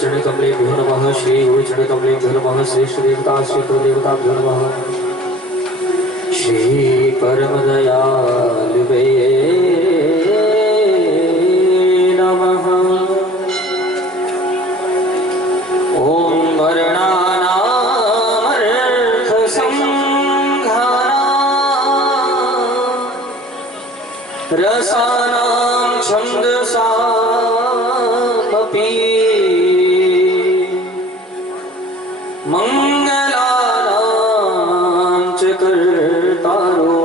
चरणकमलेभ्यो नमः। श्री गुरुचरणकमलेभ्यो नमः। श्रेष्ठ देवता श्री कुलदेवताभ्यो नमः। श्री परमदयालुवे नमः। ओम वर्णानामर्थसंहारा रसानां छन्दसामपि मंगलानां च कर्तारो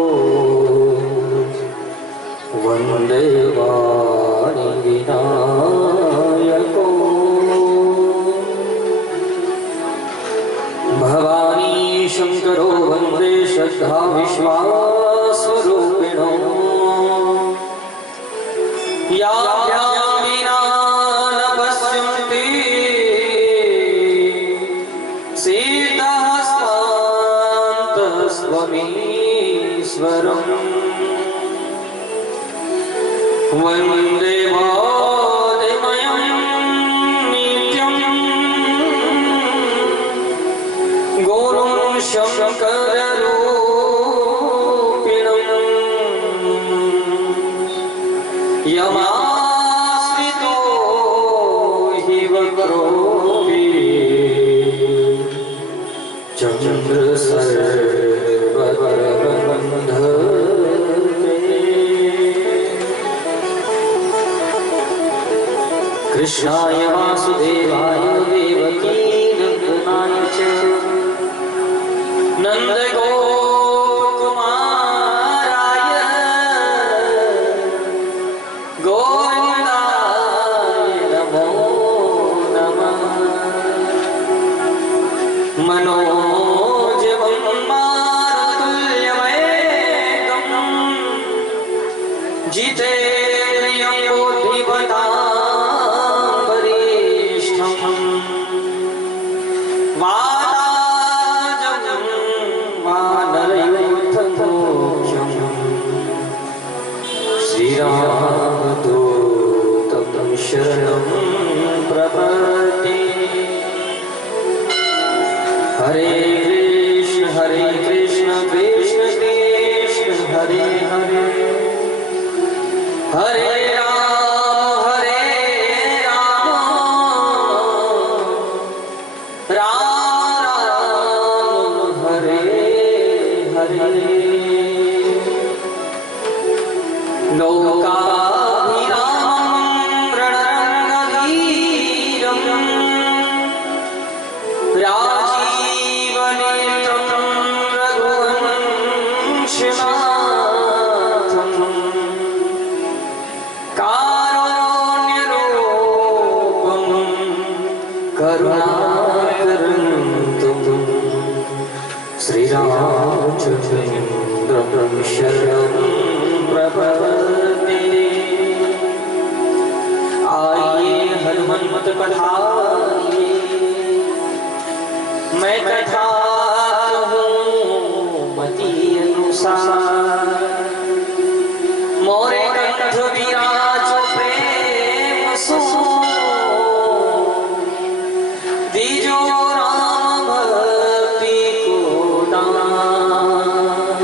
वन्दे वाणी विनायको भवानी शंकरो वन्दे श्रद्धा विश्वासरूपिणो या विना न पश्यन्ति सीतास्तान्तस्त्वमीश्वरम् वन्दे वादिमयं नित्यं गुरुं शङ्कररूपिणम् यमाश्रितो हि वक्रोऽपि कृष्णाय वासुदेवाय देवकी नन्दनाय च नन्दगोपकुमाराय गोविन्दाय नमो नमः। मनोजवं मारुतुल्यवेगं जितेन्द्रियं बुद्धिमतां वरिष्ठं वाताजं वानरयूथमुख्यं श्रीरामदूतं शरणं प्रपद्ये। हरे कृष्ण कृष्ण कृष्ण हरे हरे हरे राम राम राम हरे हरे। लोकाभिरामं रणरङ्गधीरं राजीवनेत्रं रघुवंशनाथं कारुण्यरूपं करुणाकरं श्रीरामचन्द्रं शरणं प्रपद्ये। आइए हनुमन्त पधारिए मैं कथा कहूँ मति अनुसार। मोरे कंठ विराजो प्रेम सो दीजो राम भक्ति को दान।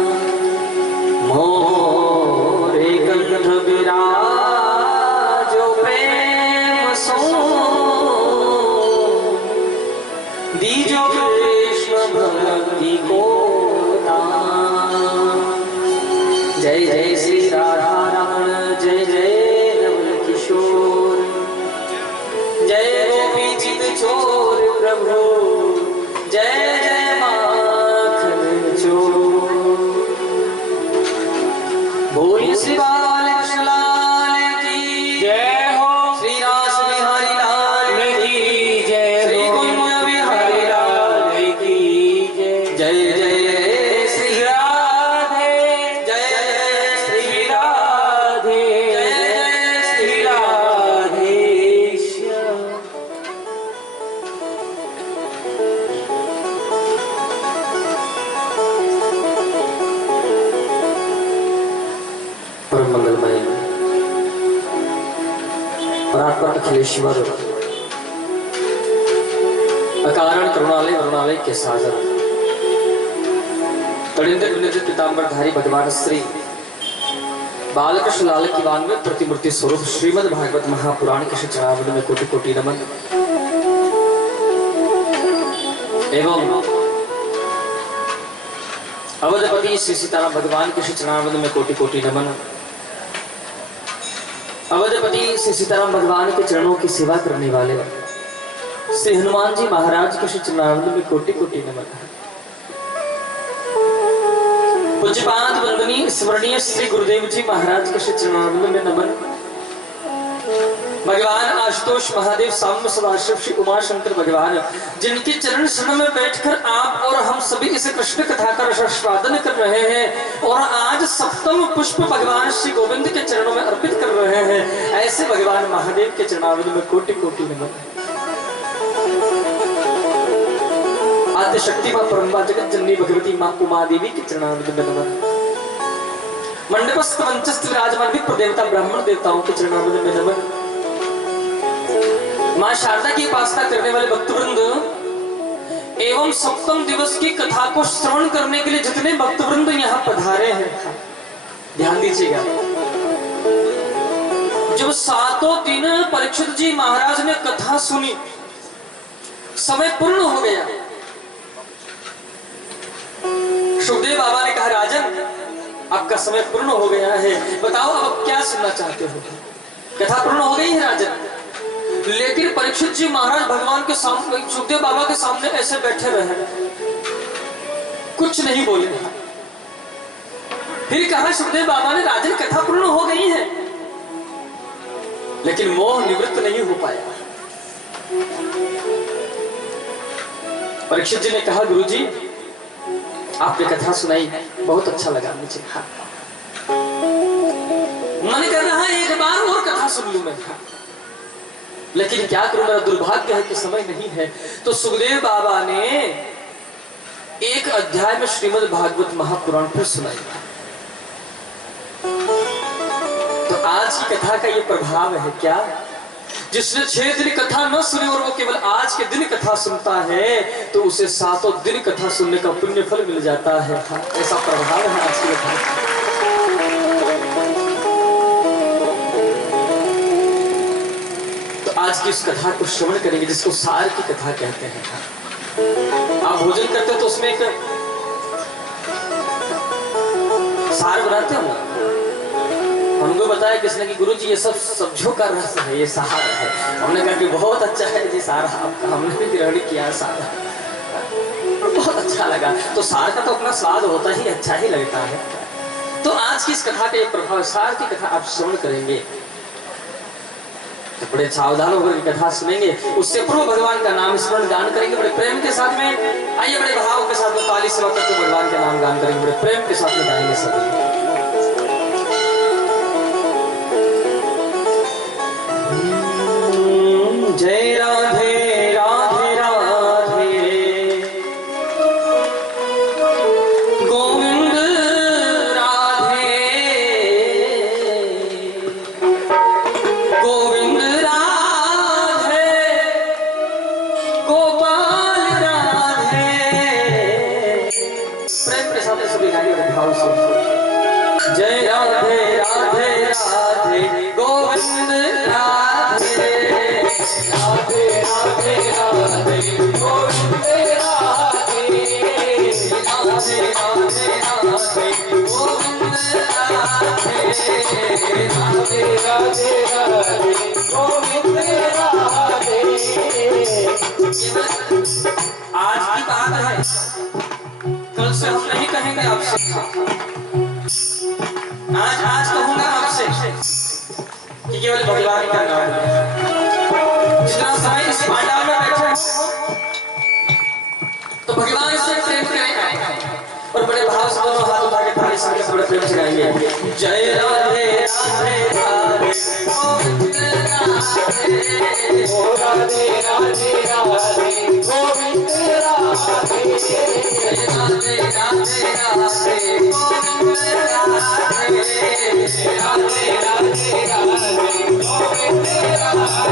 मोरे कंठ विराजो प्रेम सो दीजो कृष्ण भक्ति को दान। जय जय श्री राधा रमण जय जय नवल किशोर जय गोपी चित चोर प्रभु जय जय माखन चोर। बोलिए श्री बालकृष्ण लाल की जय हो। श्री रास बिहारी लाल की जय। श्री कुंज बिहारी लाल की जय। जय जय करुणात्मक अखिलेश्वर अकारण करुणालय वरुणालय के सागर तड़िंदर विनित पीतांबरधारी भगवान श्री बालकृष्ण लाल की वांग में प्रतिमूर्ति स्वरूप श्रीमद् भागवत महापुराण के श्री चरणारविंद में कोटि कोटि नमन एवं अवधपति श्री सीताराम भगवान के श्री चरणारविंद में कोटि कोटि नमन। अवधपति श्री सीताराम भगवान के चरणों की सेवा करने वाले श्री हनुमान जी महाराज के श्री चरणारविंद में कोटि कोटि नमन। पूज्यपाद वंदनीय स्मरणीय श्री गुरुदेव जी महाराज के श्री चरणारविंद में नमन। भगवान आशुतोष महादेव साम्य सदाशिव श्री उमा शंकर भगवान जिनके चरण शरण में बैठकर आप और हम सभी इस कृष्ण कथा का रसास्वादन कर रहे हैं और आज सप्तम पुष्प भगवान श्री गोविंद के चरणों में अर्पित कर रहे हैं, ऐसे भगवान महादेव के चरणारविंद में कोटि कोटि नमन। आद्य शक्ति मां परम्बा जगत जननी भगवती मां उमा देवी के चरणारविंद में नमन। मंडपस्थ मंचस्थ विराजमान विप्र देवता ब्राह्मण देवताओं के चरणारविंद में नमन। मां शारदा की उपासना करने वाले भक्तवृंद एवं सप्तम दिवस की कथा को श्रवण करने के लिए जितने भक्तवृंद यहाँ पधारे हैं, ध्यान दीजिएगा। जब सातों दिन परीक्षित जी महाराज ने कथा सुनी, समय पूर्ण हो गया। सुखदेव बाबा ने कहा, राजन आपका समय पूर्ण हो गया है, बताओ अब क्या सुनना चाहते हो। कथा पूर्ण हो गई है राजन। लेकिन परीक्षित जी महाराज भगवान के सामने, सुखदेव बाबा के सामने ऐसे बैठे रहे, कुछ नहीं बोले। फिर कहा सुखदेव बाबा ने, राजन कथा पूर्ण हो गई है, लेकिन मोह निवृत्त नहीं हो पाया। परीक्षित जी ने कहा, गुरुजी आपने कथा सुनाई, बहुत अच्छा लगा मुझे। मन कर रहा है एक बार और कथा सुन लूं मैं, लेकिन क्या करूं, मेरा दुर्भाग्य है कि समय नहीं है। तो सुखदेव बाबा ने एक अध्याय में श्रीमद् भागवत महापुराण फिर सुनाई। तो आज की कथा का ये प्रभाव है क्या, जिसने 6 दिन कथा न सुनी और वो केवल आज के दिन कथा सुनता है, तो उसे 7 दिन कथा सुनने का पुण्य फल मिल जाता है। ऐसा प्रभाव है आज की कथा। आज की इस कथा को श्रवण करेंगे, जिसको सार की कथा कहते हैं। आप भोजन करते हो तो उसमें एक सार बनाते हो। हमको बताया किसने कि गुरुजी ये सब सब्जियों का रस है, ये सार है। हमने कहा कि बहुत अच्छा है जी सार आपका, हमने भी ग्रहण किया सार, बहुत अच्छा लगा। तो सार का तो अपना स्वाद होता ही, अच्छा ही लगता है। तो आज की इस कथा का ये प्रभाव, सार की कथा आप श्रवण करेंगे तो बड़े सावधान होकर कथा सुनेंगे। उससे पूर्व भगवान का नाम स्मरण गान करेंगे बड़े प्रेम के साथ में। आइए बड़े भाव के साथ में ताली सेवा करते भगवान का नाम गान करेंगे, बड़े प्रेम के साथ में गाएंगे सभी। जय राधे राधे राधे गोविंद राधे गोविंद राधे गोपाल राधे। प्रेम के साथ सभी गाइए भाव से। जय राधे राधे राधे गोविंद राधे राधे राधे राधे गोविंद राधे राधे राधे राधे गोविंद राधे राधे राधे राधे गोविंद राधे। आज की बात है, कल से हम नहीं कहेंगे आपसे। आज कहूंगा आपसे कि केवल भगवान का नाम है। जितना समय इस पांडाल में बैठे तो भगवान से प्रेम करें और बड़े भाव से दोनों हाथ उठा के थाली संग बड़े प्रेम से गाएंगे। जय राधे राधे राधे गोविंद राधे राधे राधे राधे गोविंद राधे राधे राधे राधे गोविंद राधे राधे राधे राधे गोविंद राधे।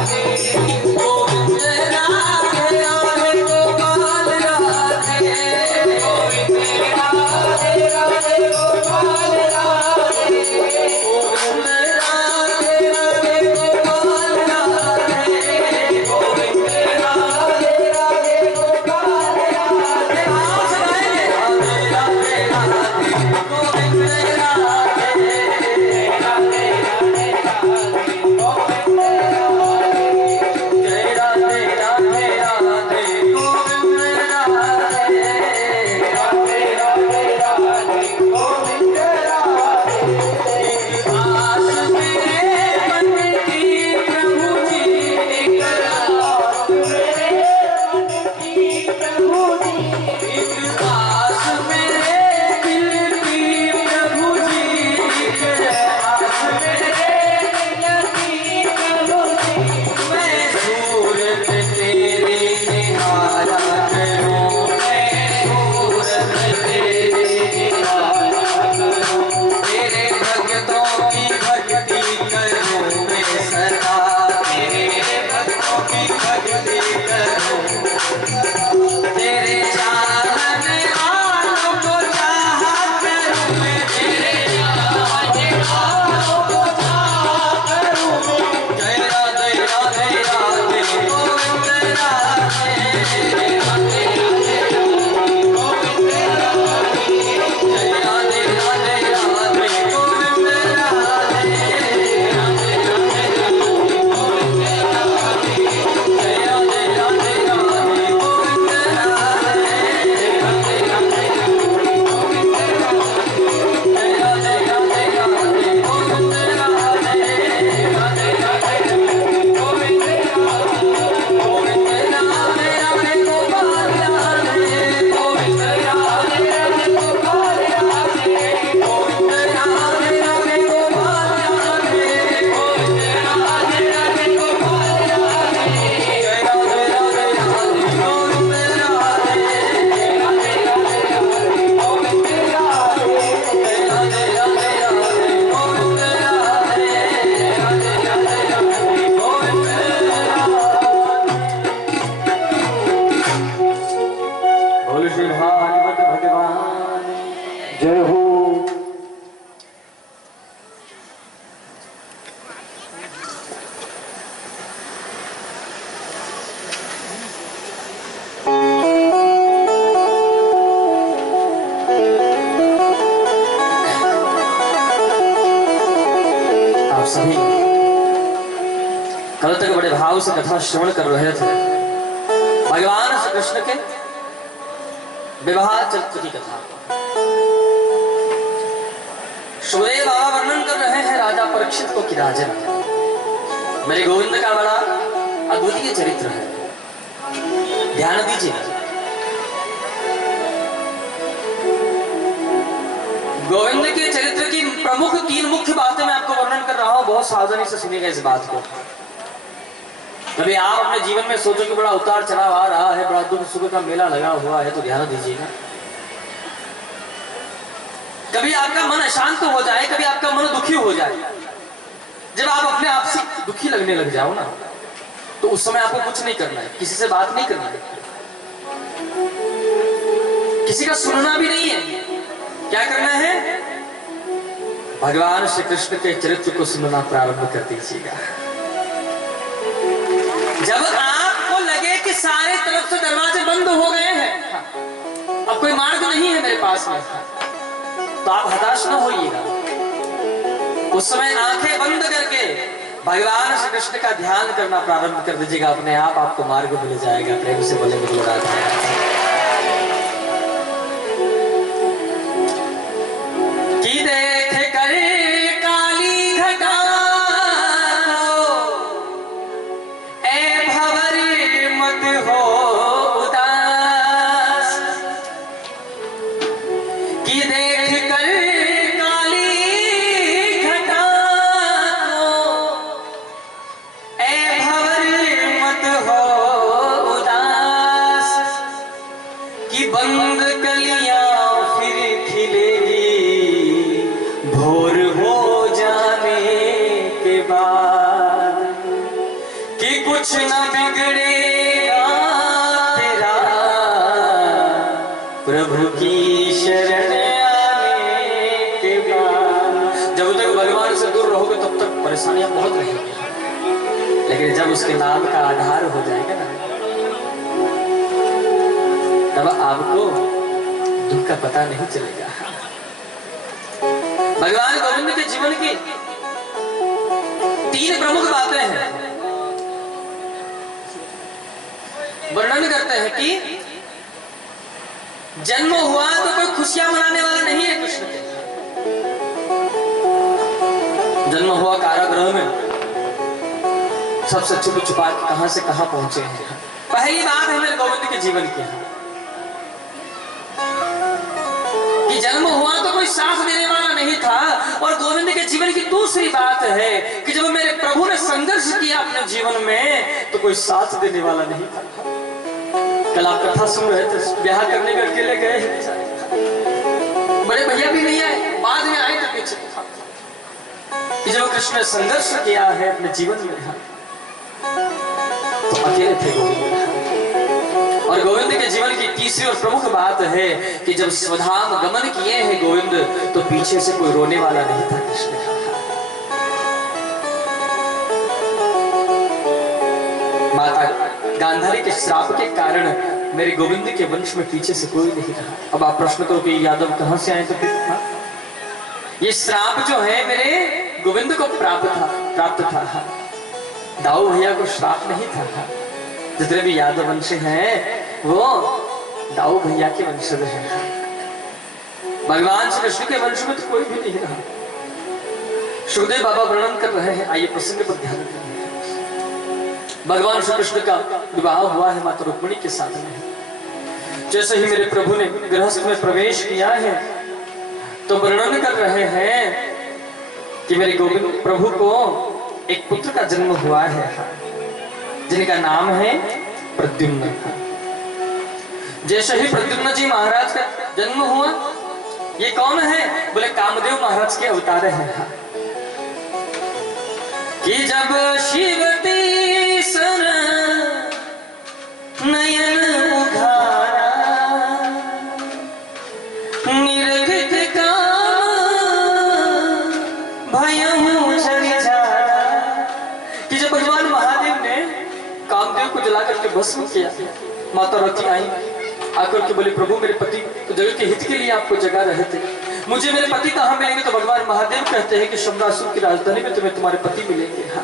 भाव से कथा श्रवण कर रहे थे। भगवान श्री कृष्ण के विवाह चरित्र की कथा सुखदेव बाबा वर्णन कर रहे हैं राजा परीक्षित को कि राजन, मेरे गोविंद का बड़ा अद्वितीय चरित्र है, ध्यान दीजिए। गोविंद के चरित्र की प्रमुख 3 मुख्य बातें मैं आपको वर्णन कर रहा हूं, बहुत सावधानी से सुनिएगा इस बात को। कभी आप अपने जीवन में सोचो कि बड़ा उतार चढ़ाव आ रहा है, बड़ा दुख सुख का मेला लगा हुआ है, तो ध्यान दीजिएगा। कभी आपका मन अशांत हो जाए, कभी आपका मन दुखी हो जाए, जब आप अपने आप से दुखी लगने लग जाओ ना, तो उस समय आपको कुछ नहीं करना है, किसी से बात नहीं करना है, किसी का सुनना भी नहीं है। क्या करना है? भगवान श्री कृष्ण के चरित्र को सुनना प्रारंभ कर दीजिएगा। जब आपको लगे कि सारे तरफ से दरवाजे बंद हो गए हैं, अब कोई मार्ग नहीं है मेरे पास में, तो आप हताश न होइएगा। उस समय आंखें बंद करके भगवान श्री कृष्ण का ध्यान करना प्रारंभ कर दीजिएगा, अपने आप आपको मार्ग मिल जाएगा। प्रेम से बोलेंगे बोलो राधा। कि देख कर काली घटा ए भंवर मत हो उदास, कि देख कर काली घटा ए भंवर मत हो उदास, कि बंद कलियां फिर खिलेगी भोर हो जाने के बाद, कि कुछ न बिगड़ेगा तेरा प्रभु की शरण आने के बाद। जब तक भगवान से दूर रहोगे तब तक परेशानियां बहुत रहेंगी, लेकिन जब उसके नाम का आधार हो जाएगा ना, तब आपको दुख का पता नहीं चलेगा। भगवान गोविंद के जीवन की 3 प्रमुख बातें हैं। वर्णन करते हैं कि जन्म हुआ तो कोई खुशियां मनाने वाला नहीं है कृष्ण के। जन्म हुआ कारागृह में, सबसे छुप छुपा के कहां से कहां पहुंचे हैं। पहली बात है मेरे गोविंद के जीवन की कि जन्म हुआ तो कोई साथ देने वाला नहीं था। और गोविंद के जीवन की दूसरी बात है कि जब मेरे प्रभु ने संघर्ष किया अपने जीवन में, तो कोई साथ देने वाला नहीं था। कल आप कथा सुन रहे थे, ब्याह करने के अकेले गए, बड़े भैया भी नहीं आए, बाद में आए तो पीछे कि जब कृष्ण ने संघर्ष किया है अपने जीवन में, तो अकेले थे गोविंद। और गोविंद के जीवन की तीसरी और प्रमुख बात है कि जब स्वधाम गमन किए हैं गोविंद, तो पीछे से कोई रोने वाला नहीं था कृष्ण। माता गांधारी के श्राप के कारण मेरे गोविंद के वंश में पीछे से कोई नहीं रहा। अब आप प्रश्न करो कि यादव कहां से आए, तो फिर ये श्राप जो है मेरे गोविंद को प्राप्त था। दाऊ भैया को श्राप नहीं था। जितने भी यादव वंश हैं वो दाऊ भैया के वंशज हैं। भगवान श्री कृष्ण के वंश में तो कोई भी नहीं रहा। सुखदेव बाबा वर्णन कर रहे हैं, आइए प्रसंग पर ध्यान करें। भगवान श्री कृष्ण का विवाह हुआ है माता रुक्मिणी के साथ में। जैसे ही मेरे प्रभु ने गृहस्थ में प्रवेश किया है, तो वर्णन कर रहे हैं कि मेरे गोविंद प्रभु को एक पुत्र का जन्म हुआ है, जिनका नाम है प्रद्युम्न। जैसे ही प्रद्युम्न जी महाराज का जन्म हुआ, ये कौन है? बोले कामदेव महाराज के अवतार हैं। कि जब शिवती सन नयन उघारा, निरखित काम भयहु झरिझारा। कि जब भगवान महादेव ने कामदेव को जला करके भस्म किया, माता रति आई आकर के बोले प्रभु मेरे पति तो जगत के हित के लिए आपको जगा रहे थे, मुझे मेरे पति कहाँ मिलेंगे? तो भगवान महादेव कहते हैं कि शंबरासुर की राजधानी में तुम्हें तुम्हारे पति मिलेंगे। हाँ।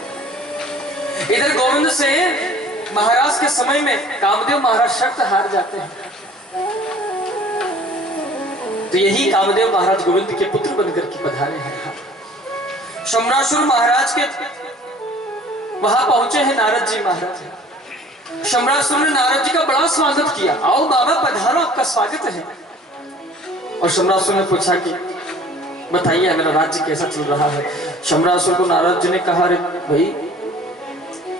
इधर गोविंद से महाराज के समय में कामदेव महाराज शर्त हार जाते हैं। तो यही कामदेव महाराज गोविंद के पुत्र बनकर के पधारे हैं। शम्रासुर महाराज के वहां पहुंचे हैं नारद जी महाराज। शम्रासुर ने नारद जी का बड़ा स्वागत किया, आओ बाबा पधारो, आपका स्वागत है। और शम्रासुर ने पूछा कि बताइए मेरा राज्य कैसा चल रहा है। शम्रासुर को नारद जी ने कहा, अरे भाई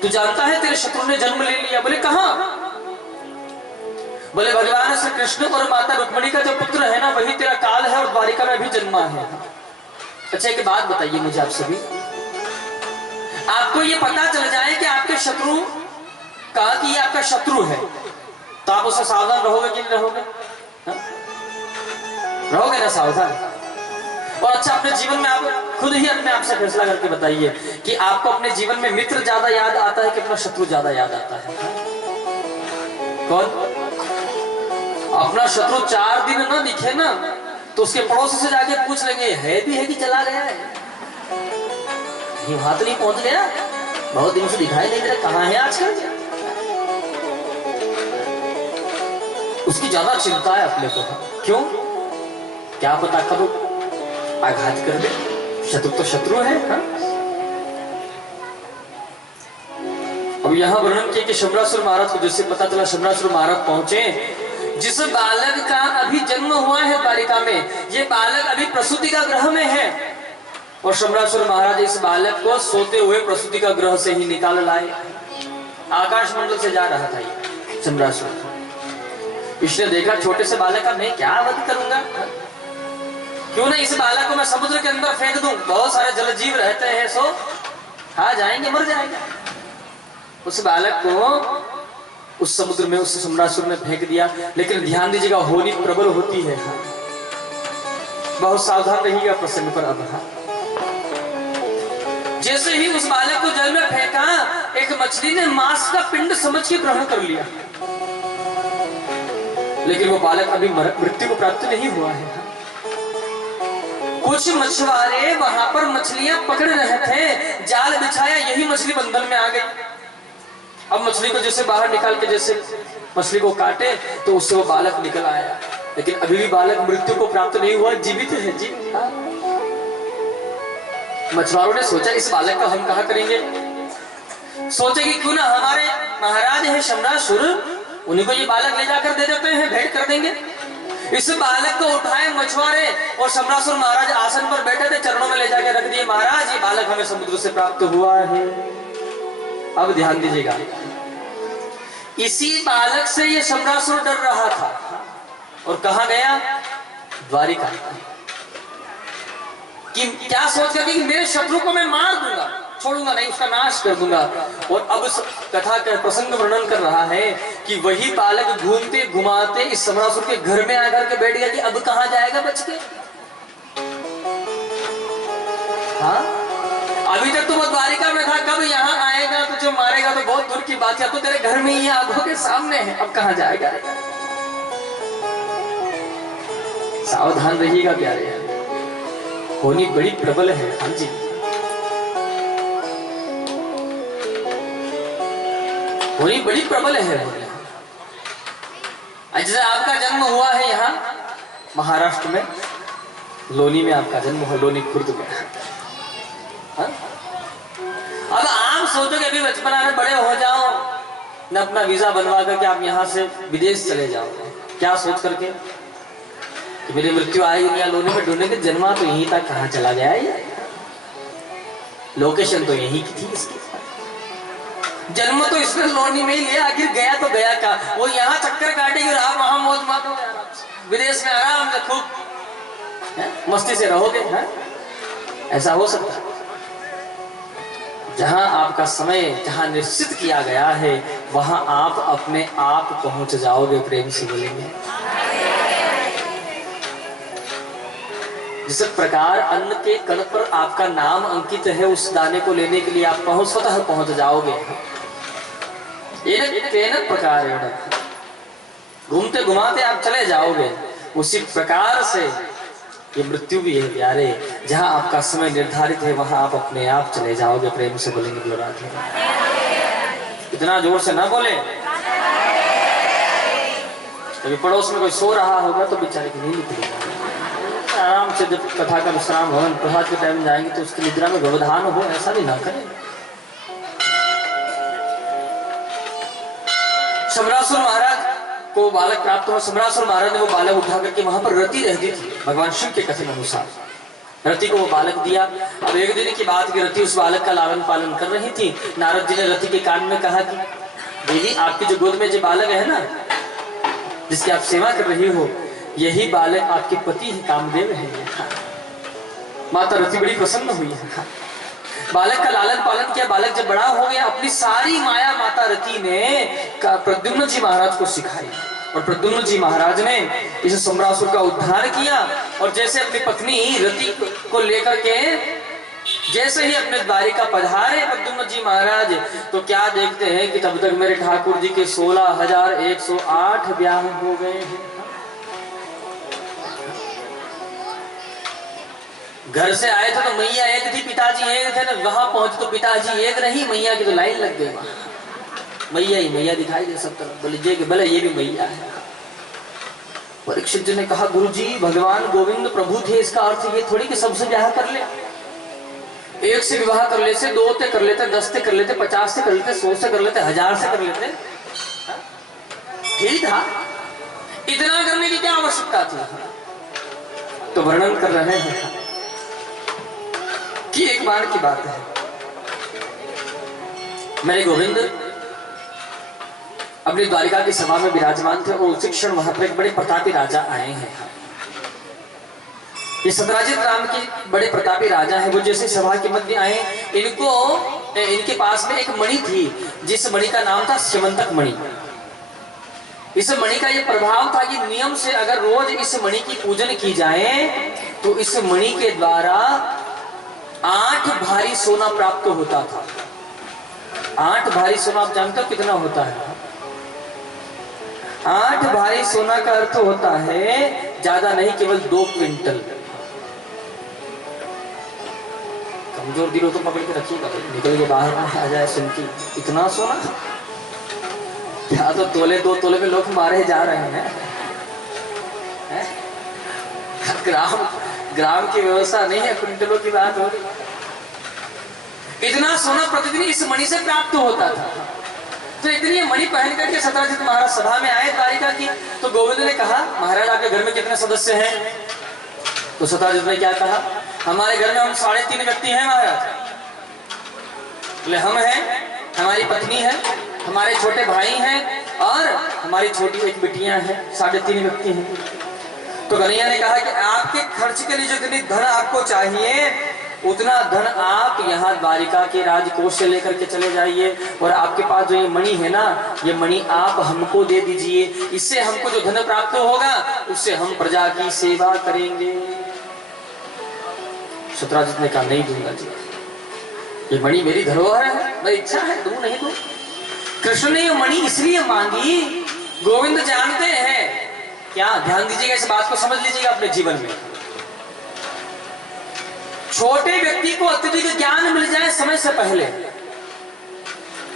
तू जानता है तेरे शत्रु ने जन्म ले लिया। बोले कहां? बोले भगवान श्री कृष्ण और माता रुक्मिणी का जो पुत्र है ना वही तेरा काल है और द्वारिका में भी जन्मा है। अच्छा एक बात बताइए मुझे आप सभी, आपको ये पता चल जाए कि आपके शत्रु कहा कि ये आपका शत्रु है तो आप उससे सावधान रहोगे कि नहीं रहोगे? रहोगे ना सावधान। और अच्छा अपने जीवन में आप खुद ही अपने आप से फैसला करके बताइए कि आपको अपने जीवन में मित्र ज्यादा याद आता है कि अपना शत्रु ज्यादा याद आता है? कौन? अपना शत्रु 4 दिन ना दिखे ना तो उसके पड़ोसी से जाके पूछ लेंगे है भी है कि चला गया है, वहां तो नहीं पहुंच गया, बहुत दिन से दिखाई नहीं दे रहा, कहां है आजकल? उसकी ज्यादा चिंता है अपने को। क्यों? क्या पता कब आघात कर दे। शत्रु तो शत्रु है। अब यहां वर्णन किया कि शम्रासुर महाराज को जैसे पता चला, शम्रासुर महाराज पहुंचे, जिस बालक का अभी जन्म हुआ है द्वारिका में, ये बालक अभी प्रसूति का ग्रह में है। और शम्रासुर महाराज इस बालक को सोते हुए प्रसूति का ग्रह से ही निकाल लाए। आकाश मंडल से जा रहा था ये शम्रासुर। इसने देखा छोटे से बालक का मैं क्या वध करूंगा, क्यों ना इस बालक को मैं समुद्र के अंदर फेंक दूं, बहुत सारे जल जीव रहते हैं सो खा जाएंगे, मर जाएंगे। उस बालक को उस समुद्र में उस शम्रासुर ने फेंक दिया। लेकिन ध्यान दीजिएगा होनी प्रबल होती है, बहुत सावधान रहिएगा प्रसंग पर। अब जैसे ही उस बालक को जल में फेंका, एक मछली ने मांस का पिंड समझ के ग्रहण कर लिया। लेकिन वो बालक अभी मृत्यु को प्राप्त नहीं हुआ है। कुछ मछुआरे वहां पर मछलियां पकड़ रहे थे, जाल बिछाया, यही मछली बंधन में आ गई। अब मछली को जैसे बाहर निकाल के जैसे मछली को काटे तो उससे वो बालक निकल आया। लेकिन अभी भी बालक मृत्यु को प्राप्त नहीं हुआ, जीवित है। जीवित। मछुआरों ने सोचा इस बालक का हम कहा करेंगे, सोचे कि क्यों ना हमारे महाराज है शम्रासुर, उन्हीं को ये बालक ले जाकर दे देते हैं, भेंट कर देंगे। इस बालक को उठाए मछुआरे और शम्रासुर महाराज आसन पर बैठे थे, चरणों में ले जाकर रख दिए, महाराज ये बालक हमें समुद्र से प्राप्त हुआ है। अब ध्यान दीजिएगा, इसी बालक से ये शम्रासुर डर रहा था और कहां गया? द्वारिका। कि क्या सोच कर कि मेरे शत्रु को मैं मार दूंगा, छोड़ूंगा नहीं, उसका नाश कर दूंगा। और अब इस कथा का प्रसंग वर्णन कर रहा है कि वही बालक घूमते घुमाते इस शम्रासुर के घर में आकर के बैठ गया कि अब कहां जाएगा बच के। हाँ, अभी तक तो वो द्वारिका में था, कब यहाँ आएगा तुझे मारेगा तो बहुत दूर की बात है, तो तेरे घर में ही आंखों के सामने है, अब कहां जाएगा? सावधान रहिएगा प्यारे, होनी बड़ी प्रबल है। हाँ जी, होनी बड़ी प्रबल है। जैसे आपका जन्म हुआ है यहाँ महाराष्ट्र में, लोनी में आपका जन्म हुआ, लोनी खुर्द में। हाँ? अब आप सोचोगे अभी बचपना में बड़े हो जाओ न अपना वीजा बनवा करके आप यहाँ से विदेश चले जाओ, क्या सोच करके कि मेरी मृत्यु आएगी या लोनी में ढूंढने के, जन्मा तो यहीं तक, कहाँ चला गया ये, लोकेशन तो यहीं की थी इसकी, जन्म तो इसने लोनी में ही लिया, आखिर गया तो गया का, वो यहाँ चक्कर काटेगी और आप वहां मौज मारोगे, विदेश में आराम से खूब मस्ती से रहोगे। है? ऐसा हो सकता है? जहां आपका समय जहां निश्चित किया गया है वहां आप अपने आप पहुंच जाओगे। प्रेम से बोलेंगे। जिस प्रकार अन्न के कण पर आपका नाम अंकित है, उस दाने को लेने के लिए आप स्वतः पहुंच जाओगे। एक प्रकार घूमते घुमाते आप चले जाओगे, उसी प्रकार से ये मृत्यु भी है प्यारे, जहां आपका समय निर्धारित है वहां आप अपने आप चले जाओगे। प्रेम से बोलेंगे। इतना जोर से ना बोले, कभी पड़ोस में कोई सो रहा होगा तो बेचारे की नींद निकलेगी। आराम से जब कथा का विश्राम भवन प्रभात के टाइम जाएंगे तो उसकी निद्रा में व्यवधान हो, ऐसा भी ना करें। समरासुर महाराज को बालक प्राप्त हुआ। समरासुर महाराज ने वो बालक उठा करके वहां पर रति रहती थी, भगवान शिव के कथन अनुसार रति को वो बालक दिया। अब एक दिन की बात की रति उस बालक का लालन पालन कर रही थी। नारद जी ने रति के कान में कहा कि देवी, आपकी जो गोद में जो बालक है ना, जिसकी आप सेवा कर रही हो, यही बालक आपके पति है, कामदेव है। माता रति बड़ी प्रसन्न हुई है। बालक का लालन पालन किया। बालक जब बड़ा हो गया, अपनी सारी माया माता रति ने प्रद्युम्न जी महाराज को सिखाई और प्रद्युम्न जी महाराज ने इस समरासुर का उद्धार किया। और जैसे अपनी पत्नी रति को लेकर के जैसे ही अपने द्वारिका पधारे प्रद्युम्न जी महाराज, तो क्या देखते हैं कि तब तक मेरे ठाकुर जी के 16,108 ब्याह हो गए हैं। घर से आए थे तो मैया एक थी, पिताजी एक थे ना। वहां पहुंचे तो पिताजी एक नहीं, मैया की तो लाइन लग गई। वहां मैया ही मैया दिखाई दे सब तरफ। बोले जे भले ये भी मैया है। परीक्षित जी ने कहा, गुरुजी भगवान गोविंद प्रभु थे, इसका अर्थ ये थोड़ी कि सबसे ब्याह कर ले। एक से विवाह कर लेते, 2 से कर लेते, 10 से कर लेते, 50 से कर लेते, 100 से कर लेते, 1000 से कर लेते, ठीक था। इतना करने की क्या आवश्यकता थी? तो वर्णन कर रहे हैं कि एक बार की बात है, मेरे गोविंद अपनी द्वारिका की सभा में विराजमान थे और उसी क्षण वहां पर एक बड़े प्रतापी राजा आए हैं। ये सत्यराजित नाम के बड़े प्रतापी राजा है। वो जैसे सभा के मध्य आए, इनके पास में एक मणि थी, जिस मणि का नाम था स्यमंतक मणि। इस मणि का ये प्रभाव था कि नियम से अगर रोज इस मणि की पूजन की जाए तो इस मणि के द्वारा 8 भारी सोना प्राप्त होता था। 8 भारी सोना आप जानते हो कितना होता है? 8 भारी सोना का अर्थ होता है ज्यादा नहीं, केवल 2 क्विंटल। कमजोर दिल हो तो पकड़ के रखिएगा, निकल के बाहर आ जाए सुन के। इतना सोना क्या, तो तोले 2 तोले में लोग मारे जा रहे हैं। ग्राम की व्यवस्था नहीं है, क्विंटलों की बात हो रही। इतना सोना प्रतिदिन इस मणि से प्राप्त होता था। तो एक दिन ये मणि पहन करके सत्यराजित महाराज सभा में आए द्वारिका की। तो गोविंद ने कहा, महाराज आपके घर में कितने सदस्य हैं? तो सत्यराजित ने क्या कहा, हमारे घर में हम 3.5 व्यक्ति हैं महाराज। बोले हम हैं, हमारी पत्नी है, हमारे छोटे भाई हैं और हमारी छोटी एक बिटियां हैं। 3.5 व्यक्ति हैं। तो कन्हैया ने कहा कि आपके खर्च के लिए जो जितनी धन आपको चाहिए उतना धन आप यहाँ द्वारिका के राजकोष से लेकर के चले जाइए। और आपके पास जो ये मणि है ना, ये मणि आप हमको दे दीजिए। इससे हमको जो धन प्राप्त होगा उससे हम प्रजा की सेवा करेंगे। सत्यराजित ने कहा, नहीं दूंगा जी, ये मणि मेरी धरोहर है, मेरी इच्छा है, दूं नहीं दूं। कृष्ण ने ये मणि इसलिए मांगी, गोविंद जानते हैं क्या, ध्यान दीजिएगा, इस बात को समझ लीजिएगा अपने जीवन में। छोटे व्यक्ति को अत्यधिक ज्ञान मिल जाए समय से पहले,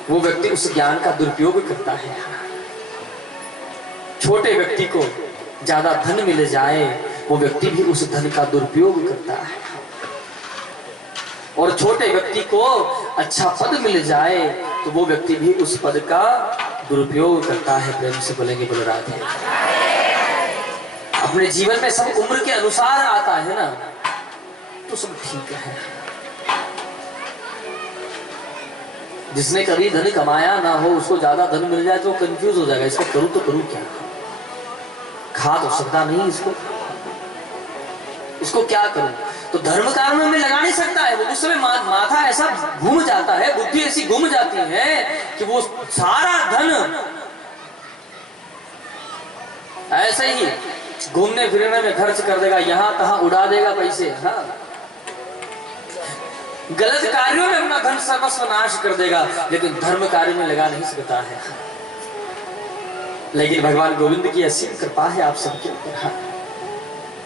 वो व्यक्ति उस ज्ञान का दुरुपयोग करता है। छोटे व्यक्ति को ज्यादा धन मिल जाए, वो व्यक्ति भी उस धन का दुरुपयोग करता है। और छोटे व्यक्ति को अच्छा पद मिल जाए तो वो व्यक्ति भी उस पद का दुरुपयोग करता है। प्रेम से बोलेंगे बोल राधे। अपने जीवन में सब उम्र के अनुसार आता है ना, तो सब ठीक है। जिसने कभी धन कमाया ना हो, उसको ज्यादा धन मिल जाए तो कंफ्यूज हो जाएगा, इसको करूं तो करूं क्या, खा तो सकता नहीं इसको क्या करूं। तो धर्म कार्य में लगा नहीं सकता है। वो उस समय माथा ऐसा घूम जाता है, बुद्धि ऐसी घूम जाती है कि वो सारा धन ऐसे ही घूमने फिरने में खर्च कर देगा, यहां तहां उड़ा देगा पैसे। हाँ, गलत कार्यों में अपना धन सर्वस्व नाश कर देगा, लेकिन धर्म कार्य में लगा नहीं सकता है। लेकिन भगवान गोविंद की असीम कृपा है आप सबके ऊपर।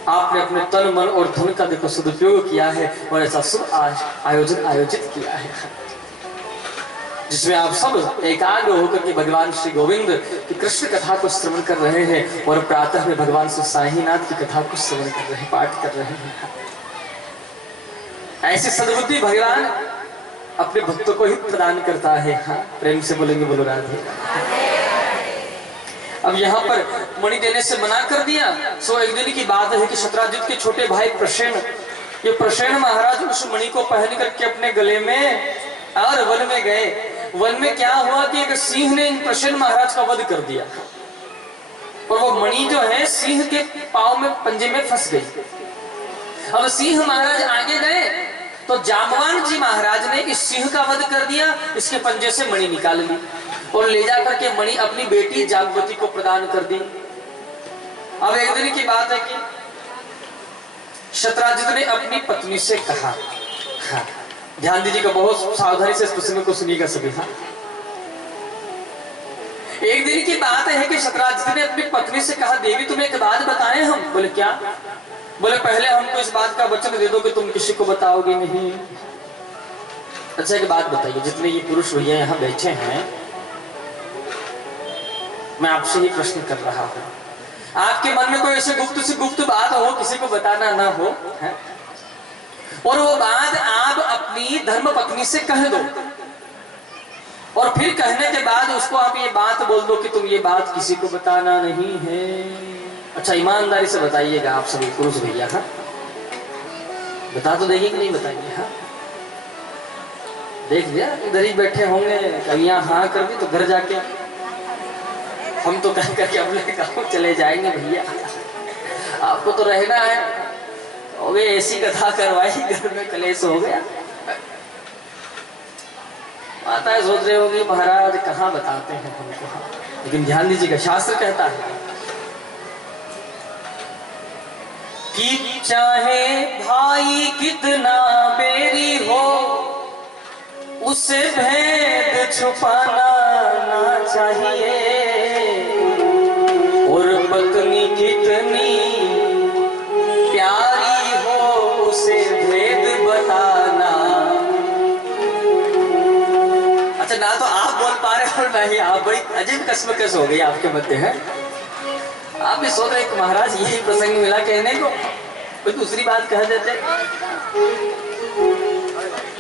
आपने अपने तन मन और धन का देखो सदुपयोग किया है और ऐसा शुभ आयोजित किया है। जिसमें आप सब एकाग्र होकर के भगवान श्री गोविंद की कृष्ण कथा को श्रवण कर रहे हैं और प्रातः में भगवान श्री साईनाथ की कथा को श्रवण कर रहे हैं, पाठ कर रहे हैं। ऐसी सद्बुद्धि भगवान अपने भक्तों को ही प्रदान करता है। हाँ, प्रेम से बोलेंगे बोलो राधे। अब यहाँ पर मणि देने से मना कर दिया। सो एक दिन की बात है कि शतराजित के छोटे भाई प्रसेन, ये प्रसेन महाराज उस मणि को पहन करके अपने गले में और वन में गए। वन में क्या हुआ कि एक सिंह ने प्रसेन महाराज का वध कर दिया और वो मणि जो है सिंह के पांव में पंजे में फंस गई। अब सिंह महाराज आगे गए तो जामवान जी महाराज ने इस सिंह का वध कर दिया, इसके पंजे से मणि निकाल ली और ले जाकर के मणि अपनी बेटी जागवती को प्रदान कर दी। अब एक दिन की बात है कि शतराजित ने अपनी पत्नी से कहा, हाँ, ध्यान दीजिएगा, बहुत सावधानी से इस प्रसंग को सुनिएगा सभी। हाँ, एक दिन की बात है कि शतराजित ने अपनी पत्नी से कहा, देवी तुम्हें एक बात बताएं हम। बोले क्या? बोले पहले हमको इस बात का वचन दे दो कि तुम किसी को बताओगे नहीं। अच्छा एक बात बताइए, जितने ये पुरुष भैया यहाँ बैठे हैं, मैं आपसे ही प्रश्न कर रहा हूँ, आपके मन में कोई ऐसे गुप्त से गुप्त बात हो, किसी को बताना ना हो है? और वो बात आप अपनी धर्म पत्नी से कह दो और फिर कहने के बाद उसको आप ये बात बोल दो कि तुम ये बात किसी को बताना नहीं है। अच्छा ईमानदारी से बताइएगा आप सभी पुरुष भैया। हाँ, बता तो देंगे कि नहीं बताएंगे? हाँ, देख लिया इधर ही बैठे होंगे, कभी यहाँ हाँ कर दी तो घर जाके हम तो कह करके अपने गाँव चले जाएंगे। भैया आपको तो रहना है, हो गए ऐसी कथा करवाई, घर में कलेश हो गया। माता सोच रहे होगी महाराज कहाँ बताते हैं हमको। लेकिन ध्यान दीजिएगा, शास्त्र कहता है कि चाहे भाई कितना बेरी हो, उसे भेद छुपाना ना चाहिए, और पत्नी कितनी प्यारी हो उसे भेद बताना। अच्छा ना तो आप बोल पा रहे और नहीं, आप बड़ी अजीब कसमकस हो गई आपके मध्य है। आप भी सोच रहे कि महाराज यही प्रसंग मिला कहने को, कोई दूसरी बात कह देते।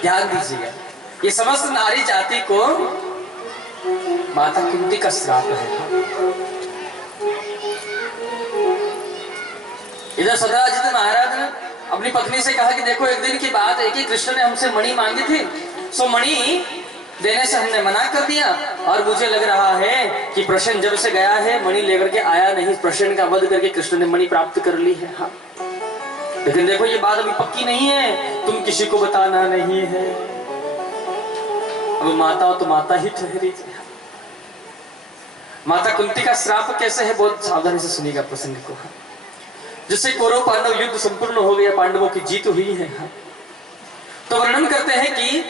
ध्यान दीजिएगा, ये समस्त नारी जाति को माता कुंती का श्राप है। इधर शतराजित महाराज ने अपनी पत्नी से कहा कि देखो एक दिन की बात है कि कृष्ण ने हमसे मणि मांगी थी, सो मणि देने से हमने मना कर दिया और मुझे लग रहा है कि प्रसेन जब से गया है मणि लेकर के आया नहीं, प्रसेन का वध करके कृष्ण ने मणि प्राप्त कर ली है। हाँ, लेकिन देखो ये बात अभी पक्की नहीं है, तुम किसी को बताना नहीं है। अब माता हो तो माता ही ठहरी। माता कुंती का श्राप कैसे है, बहुत सावधानी से सुनिएगा प्रसंग को। जिससे कौरव पांडव युद्ध संपूर्ण हो गया, पांडवों की जीत हुई है। तो वर्णन करते हैं कि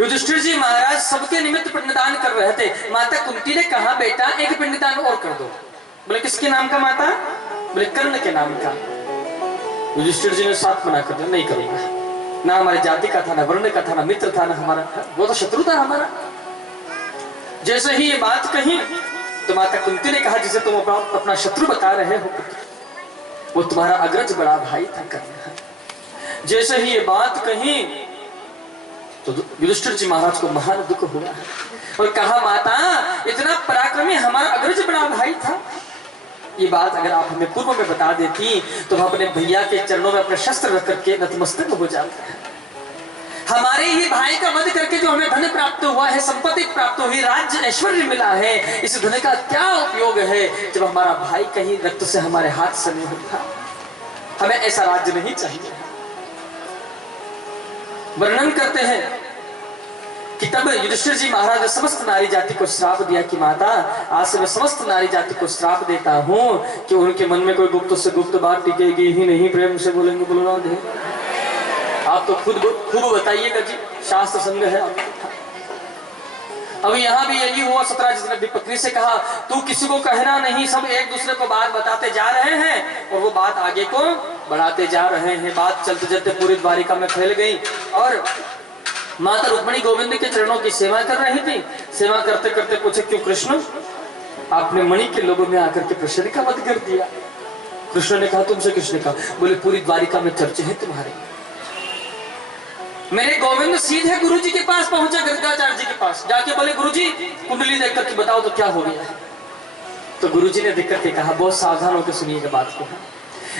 युधिष्ठिर जी महाराज सबके निमित्त पिंडदान कर रहे थे। माता कुंती ने कहा बेटा एक पिंडदान और कर दो। बोले किसके नाम का माता? बोले कर्ण के नाम का। युधिष्ठिर जी ने साथ मना कर दिया, नहीं करूंगा, ना हमारी जाति का था, ना वर्ण का था, ना मित्र था, ना हमारा, वो तो शत्रु था हमारा। जैसे ही ये बात कही तो माता कुंती ने कहा जिसे तुम अपना शत्रु बता रहे हो वो तुम्हारा अग्रज बड़ा भाई था कर्ण। जैसे ही ये बात कही तो युधिष्ठिर जी महाराज को महान दुख हुआ और कहा माता इतना पराक्रमी हमारा अग्रज बड़ा भाई था, ये बात अगर आप हमें पूर्व में बता देती तो हम अपने भैया के चरणों में अपने शस्त्र रख करके नतमस्तक हो जाते। हमारे ही भाई का वध करके जो हमें धन प्राप्त हुआ है, संपत्ति प्राप्त हुई, राज्य ऐश्वर्य मिला है, इस धन का क्या उपयोग है जब हमारा भाई कहीं रक्त से हमारे हाथ से नहीं होता। हमें ऐसा राज्य नहीं चाहिए। वर्णन करते हैं कि तब युधिष्ठिर जी महाराज ने समस्त नारी जाति को श्राप दिया कि माता आज से मैं समस्त नारी जाति को श्राप देता हूं कि उनके मन में कोई गुप्त से गुप्त बात टिकेगी ही नहीं। प्रेम से बोलेंगे बोलो राधे। आप तो खूब बताइएगा जी, शास्त्र संग है। अभी यहाँ भी यही हुआ, शतराजित ने अपनी पत्नी से कहा तू किसी को कहना नहीं, सब एक दूसरे को बात बताते जा रहे हैं और वो बात आगे को बढ़ाते जा रहे हैं। बात चलते चलते पूरी द्वारिका में फैल गई और माता रुक्मिणी गोविंद के चरणों की सेवा कर रही थी। सेवा करते करते पूछे, क्यों कृष्ण आपने मणि के लोगों में आकर के प्रश्न का वध कर दिया? कृष्ण ने कहा, तुमसे किसने कहा? बोले, पूरी द्वारिका में चर्चे हैं तुम्हारे। मेरे गोविंद सीधे गुरुजी के पास पहुंचा, गर्गाचार्य जी के पास जाके बोले, गुरुजी कुंडली देख करके बताओ तो क्या हो गया है? तो गुरुजी ने देख करके कहा, बहुत सावधान होकर सुनिएगा बात को।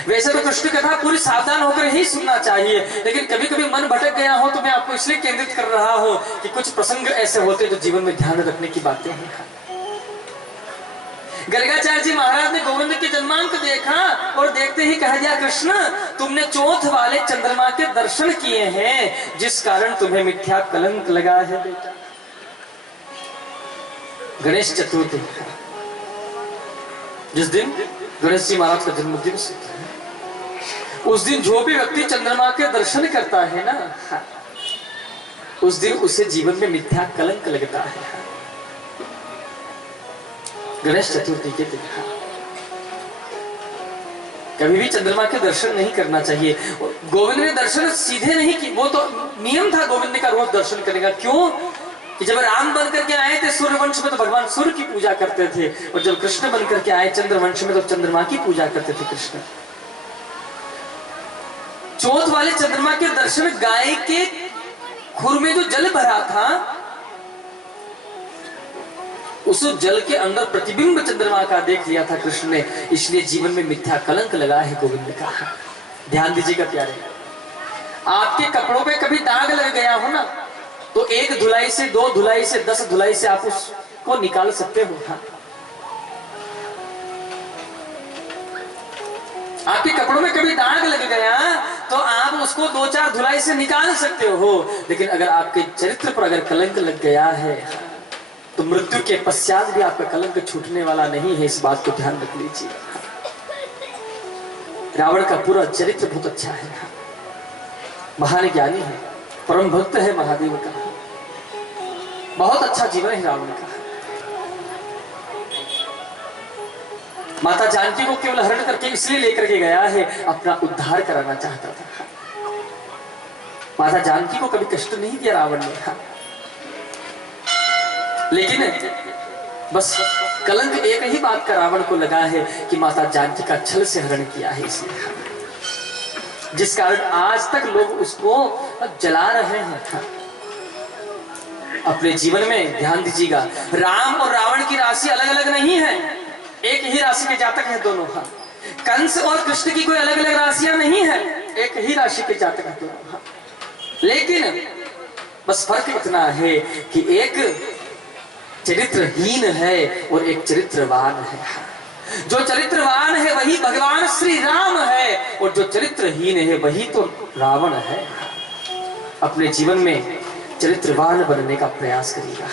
वैसे तो कृष्ण कथा पूरी सावधान होकर ही सुनना चाहिए, लेकिन कभी कभी मन भटक गया हो तो मैं आपको इसलिए केंद्रित कर रहा हूं कि कुछ प्रसंग ऐसे होते जो जीवन में ध्यान रखने की बातें हैं। गर्गाचार्य जी महाराज ने गोविंद के जन्मांक देखा और देखते ही कह दिया, कृष्ण तुमने चौथ वाले चंद्रमा के दर्शन किए हैं, जिस कारण तुम्हें मिथ्या कलंक लगा है बेटा। गणेश चतुर्थी, जिस दिन गणेश जी महाराज का जन्मदिन है, उस दिन जो भी व्यक्ति चंद्रमा के दर्शन करता है ना, उस दिन उसे जीवन में मिथ्या कलंक लगता है। गणेश चतुर्थी के दिन कभी भी चंद्रमा के दर्शन नहीं करना चाहिए। गोविंद ने दर्शन सीधे नहीं की, वो तो नियम था गोविंद का रोज दर्शन करने का। क्यों कि जब राम बन करके आए थे सूर्य वंश में तो भगवान सूर्य की पूजा करते थे, और जब कृष्ण बन करके आए चंद्र वंश में तो चंद्रमा की पूजा करते थे कृष्ण। चौथ वाले चंद्रमा के दर्शन, गाय के खुर में जो जल भरा था उस जल के अंदर प्रतिबिंब चंद्रमा का देख लिया था कृष्ण ने, इसलिए जीवन में मिथ्या कलंक लगा है गोविंद का। ध्यान दीजिएगा प्यारे, आपके कपड़ों पे कभी दाग लग गया हो ना, तो 1 धुलाई से 2 धुलाई से 10 धुलाई से आप उसको निकाल सकते हो। हाँ, आपके कपड़ों में कभी दाग लग गया तो आप उसको 2-4 धुलाई से निकाल सकते हो, लेकिन अगर आपके चरित्र पर अगर कलंक लग गया है तो मृत्यु के पश्चात भी आपका कलंक छूटने वाला नहीं है। इस बात को ध्यान रख लीजिए। रावण का पूरा चरित्र बहुत अच्छा है, महान ज्ञानी है, परम भक्त है महादेव का, बहुत अच्छा जीवन है रावण का। माता जानकी को केवल हरण करके इसलिए लेकर के गया है, अपना उद्धार कराना चाहता था। माता जानकी को कभी कष्ट नहीं दिया रावण ने, लेकिन बस कलंक एक ही बात का रावण को लगा है कि माता जानकी का छल से हरण किया है इसलिए, जिस कारण आज तक लोग उसको जला रहे हैं। अपने जीवन में ध्यान दीजिएगा, राम और रावण की राशि अलग अलग नहीं है, एक ही राशि के जातक है दोनों। कंस और कृष्ण की कोई अलग अलग राशियां नहीं है, एक ही राशि के जातक है दोनों। लेकिन बस फर्क इतना है कि एक चरित्रहीन है और एक चरित्रवान है। जो चरित्रवान है वही भगवान श्री राम है, और जो चरित्रहीन है वही तो रावण है। अपने जीवन में चरित्रवान बनने का प्रयास करिएगा।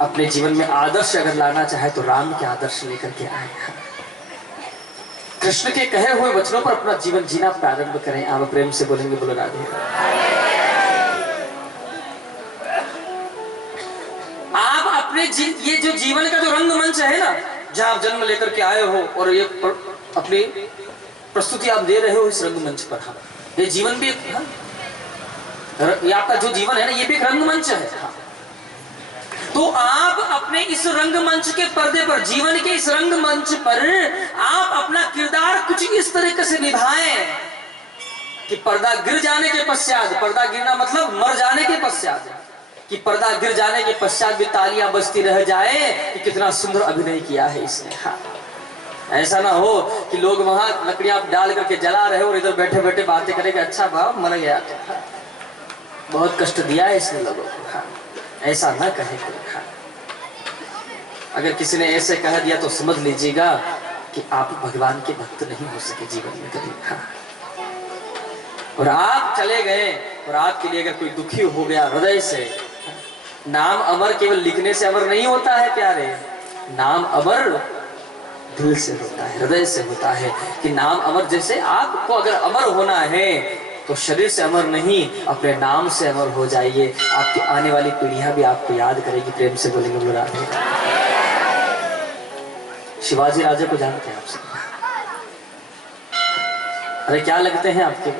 अपने जीवन में आदर्श अगर लाना चाहे तो राम के आदर्श लेकर के आए। कृष्ण के कहे हुए वचनों पर अपना जीवन जीना प्रारंभ करें। आप प्रेम से बोलेंगे, बोलो राधे। आप अपने ये जो जीवन का जो रंगमंच है ना, जहां आप जन्म लेकर के आए हो और ये अपनी प्रस्तुति आप दे रहे हो इस रंगमंच पर, हाँ, ये जीवन भी एक, हाँ, ये आपका जो जीवन है ना, ये भी एक रंगमंच है। हाँ, तो आप अपने इस रंगमंच के पर्दे पर, जीवन के इस रंगमंच पर आप अपना किरदार कुछ इस तरीके से निभाएं कि पर्दा गिर जाने के पश्चात, पर्दा गिरना मतलब मर जाने के पश्चात, कि पर्दा गिर जाने के पश्चात भी तालियां बजती रह जाए कि कितना सुंदर अभिनय किया है इसने। हाँ, ऐसा ना हो कि लोग वहां लकड़ियां डाल करके जला रहे और इधर बैठे बैठे बातें करेंगे, अच्छा भाव मर गया, हाँ, बहुत कष्ट दिया है इसने लोगों को। हाँ, ऐसा ना कहे कोई। हाँ, अगर किसी ने ऐसे कह दिया तो समझ लीजिएगा कि आप भगवान के भक्त नहीं हो सके जीवन में कभी। हाँ, और आप चले गए और आपके लिए अगर कोई दुखी हो गया हृदय से, नाम अमर केवल लिखने से अमर नहीं होता है प्यारे, नाम अमर दिल से होता है, हृदय से होता है। कि नाम अमर, जैसे आपको अगर अमर होना है तो शरीर से अमर नहीं, अपने नाम से अमर हो जाइए। आपकी आने वाली पीढ़ियां भी आपको याद करेगी। प्रेम से बोलेंगे, बोलो राधे। शिवाजी राजा को जानते हैं आप सब? अरे क्या लगते हैं आपके?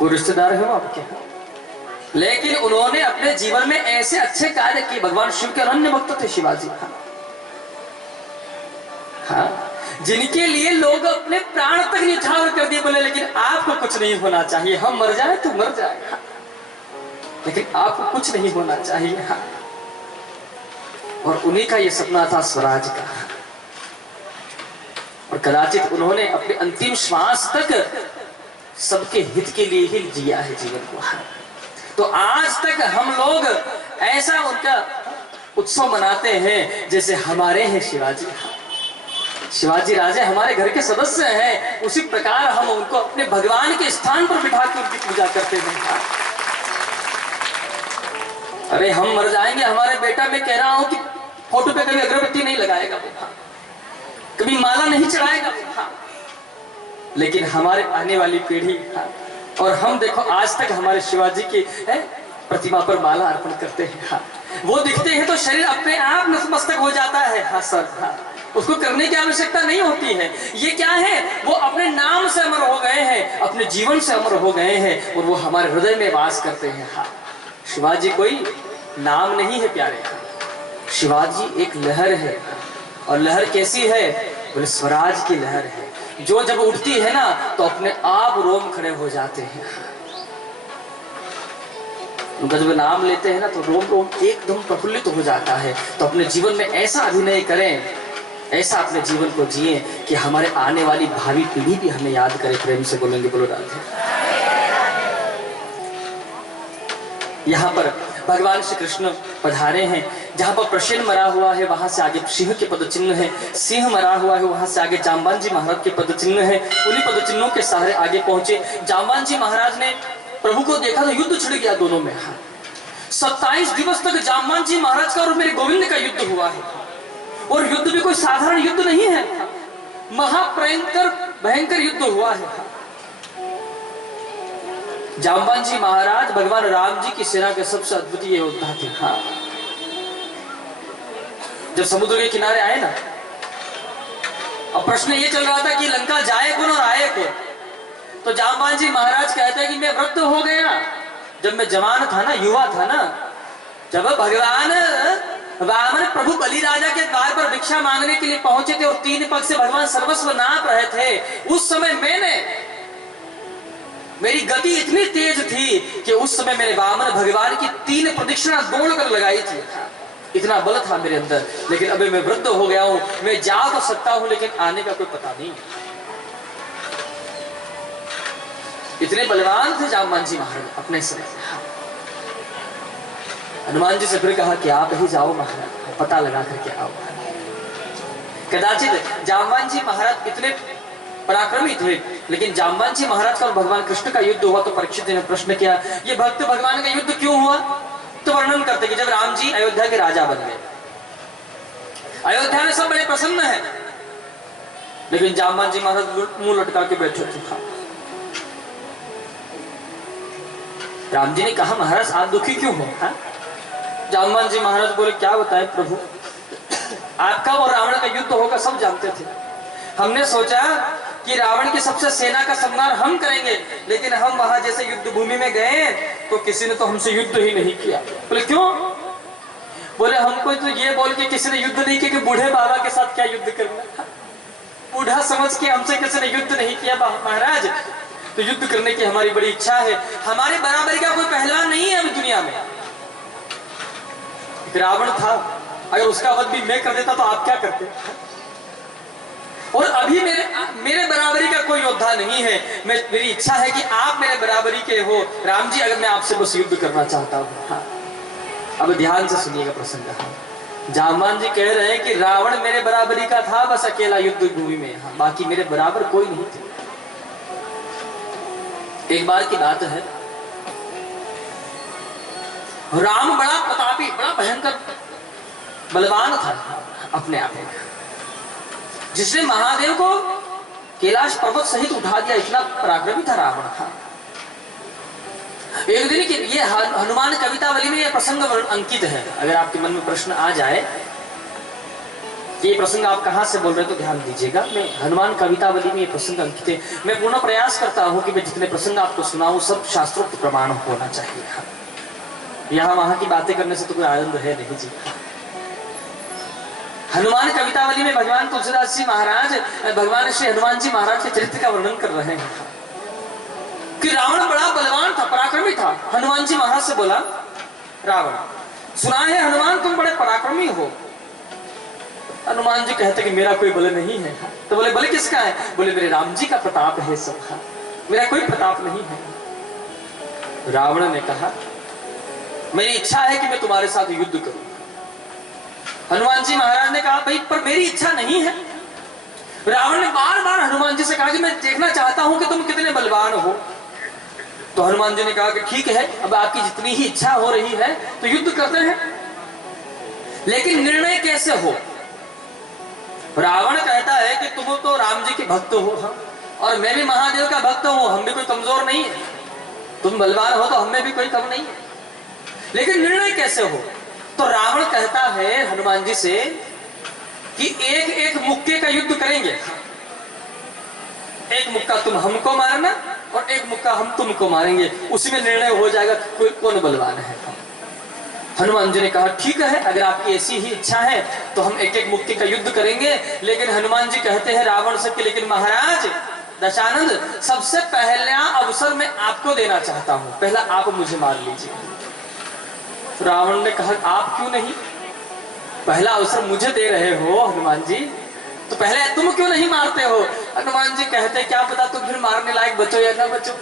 कोई रिश्तेदार है आपके, लेकिन उन्होंने अपने जीवन में ऐसे अच्छे कार्य किए। भगवान शिव के अनन्य भक्त थे शिवाजी। हाँ, जिनके लिए लोग अपने प्राण तक न्यौछावर कर दिए, बोले लेकिन आपको कुछ नहीं होना चाहिए, हम मर जाए तो मर जाए, लेकिन आपको कुछ नहीं होना चाहिए। हाँ। और उन्हीं का ये सपना था स्वराज का, और कदाचित उन्होंने अपने अंतिम श्वास तक सबके हित के लिए ही जिया है जीवन को। तो आज तक हम लोग ऐसा उनका उत्सव मनाते हैं जैसे हमारे हैं शिवाजी। शिवाजी राजे हमारे घर के सदस्य हैं, उसी प्रकार हम उनको अपने भगवान के स्थान पर बिठा कर उनकी पूजा करते हैं। अरे हम मर जाएंगे, हमारे बेटा, मैं कह रहा हूं कि फोटो पे कभी अगरबत्ती नहीं लगाएगा, कभी माला नहीं चढ़ाएगा, लेकिन हमारे आने वाली पीढ़ी, और हम देखो आज तक हमारे शिवाजी की प्रतिमा पर माला अर्पण करते हैं। वो दिखते हैं तो शरीर अपने आप नतमस्तक हो जाता है। हाँ सर, हाँ, उसको करने की आवश्यकता नहीं होती है। ये क्या है, वो अपने नाम से अमर हो गए हैं, अपने जीवन से अमर हो गए हैं, और वो हमारे हृदय में वास करते हैं। हाँ, शिवाजी कोई नाम नहीं है प्यारे, शिवाजी एक लहर है। और लहर कैसी है, बोले स्वराज की लहर है, जो जब उठती है ना तो अपने आप रोम खड़े हो जाते हैं। उनका जब नाम लेते हैं ना तो रोम रोम एकदम प्रफुल्लित हो जाता है। तो अपने जीवन में ऐसा अभिनय करें, ऐसा अपने जीवन को जिए कि हमारे आने वाली भावी पीढ़ी भी हमें याद करे। प्रेम से बोलेंगे बोलो राधे। यहाँ पर भगवान श्री कृष्ण पधारे हैं, जहां पर प्रसेन मरा हुआ है वहां से आगे सिंह के पद चिन्ह है, सिंह मरा हुआ है वहां से आगे जाम्बान जी महाराज के पद चिन्ह है। उन्हीं पद चिन्हों के सहारे आगे पहुंचे। जाम्बान जी महाराज ने प्रभु को देखा तो युद्ध छिड़ गया दोनों में। 27 दिवस तक जाम्बान जी महाराज का और मेरे गोविंद का युद्ध हुआ है, और युद्ध भी कोई साधारण युद्ध नहीं है, महाभयंकर भयंकर युद्ध हुआ है। जाम्बान जी महाराज भगवान राम जी की सेना के सबसे अद्वितीय योद्धा थे। हाँ, जब समुद्र के किनारे आए ना, अब प्रश्न ये चल रहा था कि लंका जाए कौन और आए कौन। तो जाम्बान जी महाराज कहते हैं कि मैं वृद्ध हो गया, जब मैं जवान था ना, युवा था ना, जब भगवान वामन प्रभु बलि राजा के द्वार पर भिक्षा मांगने के लिए पहुंचे थे और 3 पग से भगवान सर्वस्व नाप रहे थे, उस समय मेरी गति इतनी तेज थी कि उस समय मैंने वामन भगवान की 3 प्रदक्षिणा दौड़कर लगाई थी। इतना बल था मेरे अंदर। लेकिन अभी मैं वृद्ध हो गया हूं, मैं जा तो सकता हूं लेकिन आने का कोई पता नहीं। इतने बलवान थे जाम्बान जी महाराज अपने समय। हनुमान जी से फिर कहा कि आप ही जाओ महाराज, पता लगा करके आओ। कदाचित जाम्बान जी महाराज इतने पराक्रमी थे, लेकिन जाम्बान जी महाराज का और भगवान कृष्ण का युद्ध हुआ तो परीक्षित जी ने प्रश्न किया, ये भक्त भगवान का युद्ध क्यों हुआ। तो वर्णन करते कि जब राम जी अयोध्या के राजा बन गए, अयोध्या में सब बड़े प्रसन्न हैं, लेकिन जाम्बान जी महाराज मुंह लटका के बैठे थे। राम जी ने कहा महाराज आप दुखी क्यों हो। जाम्बान जी महाराज बोले क्या बताएं प्रभु, आपका और रावण का युद्ध होगा सब जानते थे। हमने सोचा कि रावण की सबसे सेना का संहार हम करेंगे, लेकिन हम वहां जैसे युद्ध भूमि में गए तो किसी ने तो हमसे युद्ध ही नहीं किया। बोले क्यों। बोले हमको तो ये बोल के किसी ने युद्ध नहीं किया कि बूढ़े बाबा के साथ क्या युद्ध करना, बूढ़ा समझ के हमसे किसी ने युद्ध नहीं किया महाराज, तो युद्ध करने की हमारी बड़ी इच्छा है। हमारे बराबरी का कोई पहलवान नहीं है अभी दुनिया में। रावण था, अगर उसका वध भी मैं कर देता तो आप क्या करते। और अभी मेरे बराबरी का कोई योद्धा नहीं है। मेरी इच्छा है कि आप मेरे बराबरी के हो राम जी, अगर मैं आपसे बस युद्ध करना चाहता हूँ। हाँ। अब ध्यान से सुनिएगा प्रसंग। हाँ। जाम्बान जी कह रहे हैं कि रावण मेरे बराबरी का था बस अकेला युद्ध भूमि में। हाँ। बाकी मेरे बराबर कोई नहीं थे। एक बार की बात है, राम बड़ा प्रतापी, बड़ा भयंकर बलवान था अपने आप में, जिसने महादेव को कैलाश पर्वत सहित उठा दिया। इतना पराक्रमी था रावण। था एक दिन की ये हनुमान कवितावली में यह प्रसंग अंकित है। अगर आपके मन में प्रश्न आ जाए ये प्रसंग आप कहाँ से बोल रहे हैं तो ध्यान दीजिएगा। मैं हनुमान कवितावली में ये प्रसंग अंकित है। मैं पूर्ण प्रयास करता हूँ कि मैं जितने प्रसंग आपको सुनाऊं सब शास्त्रोक्त प्रमाण होना चाहिए। यहाँ वहां की बातें करने से तो कोई आनंद है नहीं जी। हनुमान कवितावली में भगवान तुलसीदास जी महाराज भगवान श्री हनुमान जी महाराज के चरित्र का वर्णन कर रहे हैं कि रावण बड़ा बलवान था, पराक्रमी था। हनुमान जी महाराज से बोला, रावण सुना है हनुमान तुम बड़े पराक्रमी हो। हनुमान जी कहते कि मेरा कोई बल नहीं है। तो बोले बल किसका है? बोले मेरे राम जी का प्रताप है सब, मेरा कोई प्रताप नहीं है। रावण ने कहा मेरी इच्छा है कि मैं तुम्हारे साथ युद्ध करूं। हनुमान जी महाराज ने कहा भाई पर मेरी इच्छा नहीं है। रावण ने बार बार हनुमान जी से कहा कि मैं देखना चाहता हूं कि तुम कितने बलवान हो। तो हनुमान जी ने कहा कि ठीक है, अब आपकी जितनी ही इच्छा हो रही है तो युद्ध करते हैं, लेकिन निर्णय कैसे हो? रावण कहता है कि तुम तो राम जी के भक्त हो और मैं भी महादेव का भक्त हूं, हम भी कोई कमजोर नहीं है। तुम बलवान हो तो हमें भी कोई कम नहीं है, लेकिन निर्णय कैसे हो? तो रावण कहता है हनुमान जी से कि एक एक मुक्के का युद्ध करेंगे। एक मुक्का तुम हमको मारना और एक मुक्का हम तुमको मारेंगे, उसी में निर्णय हो जाएगा कोई कौन बलवान है। हनुमान जी ने कहा ठीक है, अगर आपकी ऐसी ही इच्छा है तो हम एक एक मुक्के का युद्ध करेंगे। लेकिन हनुमान जी कहते हैं रावण से कि लेकिन महाराज दशानंद, सबसे पहला अवसर मैं आपको देना चाहता हूं, पहला आप मुझे मार लीजिए। रावण ने कहा आप क्यों नहीं? पहला अवसर मुझे दे रहे हो हनुमान जी, तो पहले तुम क्यों नहीं मारते हो? हनुमान जी कहते क्या पता तुम फिर मारने लायक बचो या ना बचो,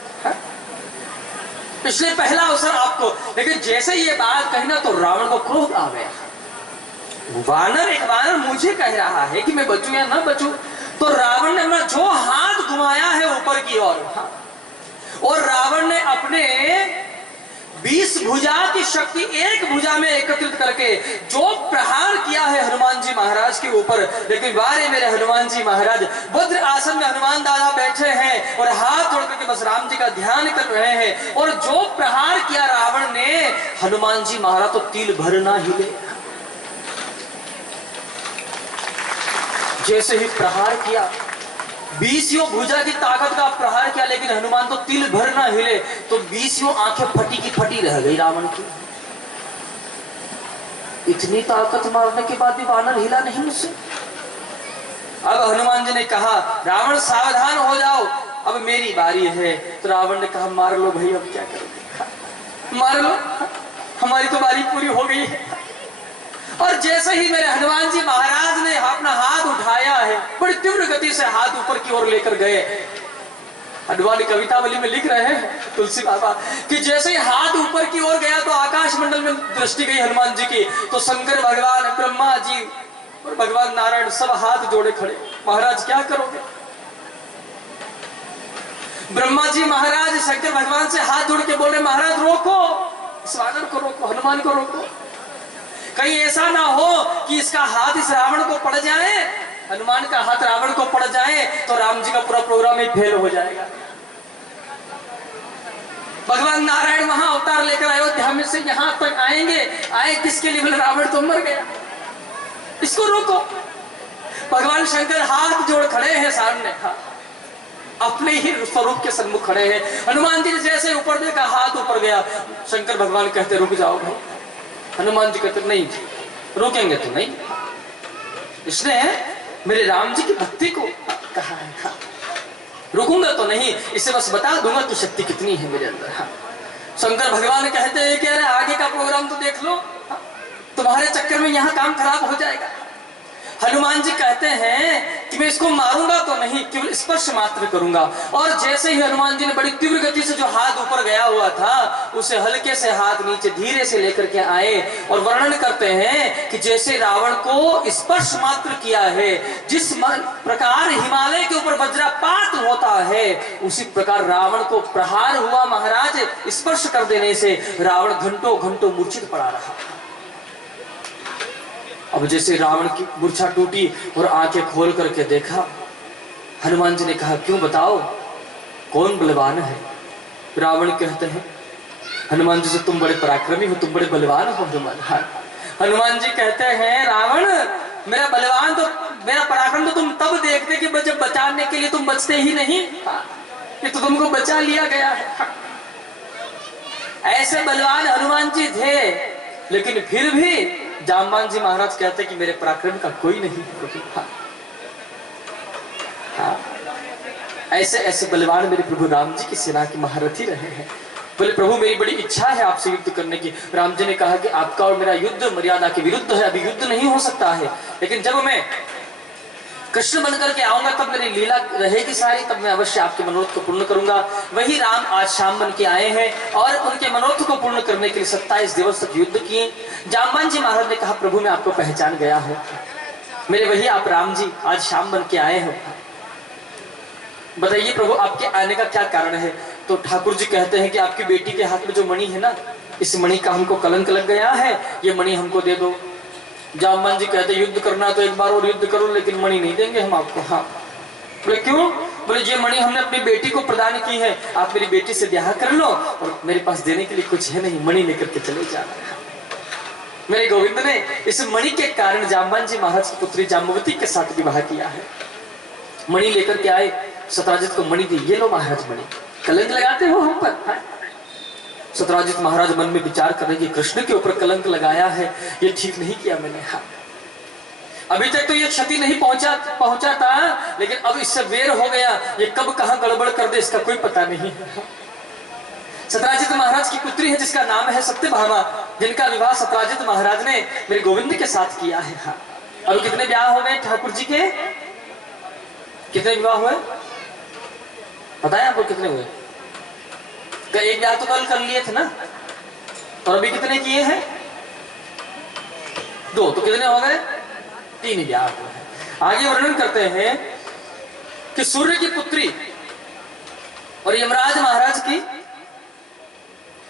इसलिए पहला अवसर आपको। लेकिन जैसे ये बात कही ना तो रावण को क्रोध आ गया। वानर एक वानर मुझे कह रहा है कि मैं बचूं या ना बचूं। तो रावण ने अपना जो हाथ घुमाया है ऊपर की ओर, और रावण ने अपने 20 भुजा की शक्ति एक भुजा में एकत्रित करके जो प्रहार किया है हनुमान जी महाराज के ऊपर। लेकिन बारे मेरे हनुमान जी महाराज वज्र आसन में हनुमान दादा बैठे हैं और हाथ जोड़ करके बस राम जी का ध्यान कर रहे हैं, और जो प्रहार किया रावण ने, हनुमान जी महाराज तो तिल भर ना हिले। जैसे ही प्रहार किया, 20 भुजा की ताकत का प्रहार किया, लेकिन हनुमान तो तिल भर ना हिले। तो 20 आंखें फटी की फटी रह गई रावण की। इतनी ताकत मारने के बाद भी वानर हिला नहीं मुझसे। अब हनुमान जी ने कहा रावण सावधान हो जाओ, अब मेरी बारी है। तो रावण ने कहा मार लो भाई, अब क्या करोगे, मार लो, हमारी तो बारी पूरी हो गई है। और जैसे ही मेरे हनुमान जी महाराज ने अपना हाथ उठाया है, बड़ी तीव्र गति से हाथ ऊपर की ओर लेकर गए। हनुमान कवितावली में लिख रहे हैं तुलसी बाबा कि जैसे ही हाथ ऊपर की ओर गया तो आकाश मंडल में दृष्टि गई हनुमान जी की। तो शंकर भगवान, ब्रह्मा जी और भगवान नारायण सब हाथ जोड़े खड़े, महाराज क्या करोगे? ब्रह्मा जी महाराज शंकर भगवान से हाथ जोड़ के बोल रहे महाराज रोको, इस वानर को रोको, हनुमान को रोको, कहीं ऐसा ना हो कि इसका हाथ इस रावण को पड़ जाए, हनुमान का हाथ रावण को पड़ जाए तो राम जी का पूरा प्रोग्राम ही फेल हो जाएगा। भगवान नारायण वहां अवतार लेकर अयोध्या में से यहां तक आएंगे, आए किसके लिए? बोले रावण तो मर गया, इसको रोको। भगवान शंकर हाथ जोड़ खड़े हैं सामने, अपने ही स्वरूप के सन्मुख खड़े हैं। हनुमान जी ने जैसे ऊपर देखा, हाथ ऊपर गया, शंकर भगवान कहते रुक जाओ भाई। हनुमान जी कहते नहीं रोकेंगे तो नहीं, इसने मेरे राम जी की भक्ति को कहा है, रुकूंगा तो नहीं, इसे बस बता दूंगा तो शक्ति कितनी है मेरे अंदर। शंकर भगवान कहते हैं कि अरे आगे का प्रोग्राम तो देख लो, तुम्हारे चक्कर में यहाँ काम खराब हो जाएगा। हनुमान जी कहते हैं कि मैं इसको मारूंगा तो नहीं, केवल स्पर्श मात्र करूंगा। और जैसे ही हनुमान जी ने बड़ी तीव्र गति से जो हाथ ऊपर गया हुआ था, उसे हल्के से हाथ नीचे धीरे से लेकर के आए और वर्णन करते हैं कि जैसे रावण को स्पर्श मात्र किया है, जिस प्रकार हिमालय के ऊपर वज्रपात होता है, उसी प्रकार रावण को प्रहार हुआ महाराज। स्पर्श कर देने से रावण घंटों घंटों मूर्छित पड़ा रहा। अब जैसे रावण की मूर्छा टूटी और आंखें खोल करके देखा, हनुमान जी ने कहा क्यों बताओ कौन बलवान है? रावण कहते हैं हनुमान जी से तुम बड़े पराक्रमी हो, तुम बड़े बलवान हो हनुमान। हनुमान जी कहते हैं रावण मेरा बलवान तो, मेरा पराक्रम तो तुम तब देखते कि जब बचाने के लिए तुम बचते ही नहीं। ये तो तुमको बचा लिया गया है। ऐसे बलवान हनुमान जी थे, लेकिन फिर भी जामवान जी महाराज कहते कि मेरे पराक्रम का कोई नहीं। ऐसे ऐसे बलवान मेरे प्रभु राम जी की सेना के महारथी रहे हैं। बोले प्रभु मेरी बड़ी इच्छा है आपसे युद्ध करने की। राम जी ने कहा कि आपका और मेरा युद्ध मर्यादा के विरुद्ध है, अभी युद्ध नहीं हो सकता है, लेकिन जब मैं कृष्ण बनकर के आऊंगा तब मेरी लीला रहेगी सारी, तब मैं अवश्य आपके मनोरथ को पूर्ण करूंगा। वही राम आज शाम बन के आए हैं और उनके मनोरथ को पूर्ण करने के लिए 27 दिवस तक युद्ध किए। जामवान जी महाराज ने कहा प्रभु मैं आपको पहचान गया हूं, मेरे वही आप राम जी आज शाम बन के आए हो, बताइए प्रभु आपके आने का क्या कारण है। तो ठाकुर जी कहते हैं कि आपकी बेटी के हाथ में जो मणि है ना, इस मणि का हमको कलंक लग गया है, ये मणि हमको दे दो। जामवान जी कहते युद्ध करना तो एक बार और युद्ध करो, लेकिन मणि नहीं देंगे हम आपको। हाँ बोले क्यों? बोले ये मणि हमने अपनी बेटी को प्रदान की है, आप मेरी बेटी से ब्याह कर लो और मेरे पास देने के लिए कुछ है नहीं, मणि लेकर के चले जाना। मेरे गोविंद ने इस मणि के कारण जामवान जी महाराज की पुत्री जाम्बवती के साथ विवाह किया है। मणि लेकर के आए, सत्राजित को मणि दी, ये लो महाराज मणि, कलंक लगाते हो हम पर। सत्राजित महाराज मन में विचार कर रहे कृष्ण के ऊपर कलंक लगाया है, ये ठीक नहीं किया मैंने। हाँ अभी तक तो ये क्षति नहीं पहुंचा था, लेकिन अब इससे वेर हो गया, ये कब कहां गड़बड़ कर दे इसका कोई पता नहीं। सत्राजित महाराज की पुत्री है जिसका नाम है सत्यभामा, जिनका विवाह सत्राजित महाराज ने मेरे गोविंद के साथ किया है। हाँ अब कितने ब्याह हो गए ठाकुर जी के, कितने विवाह हुए पता है आपको? कितने हुए? एक ब्याह तो कल कर लिए थे ना, और अभी कितने किए हैं? 2, तो कितने हो गए? 3 ब्याह हुए हैं। आगे वर्णन करते हैं कि सूर्य की पुत्री और यमराज महाराज की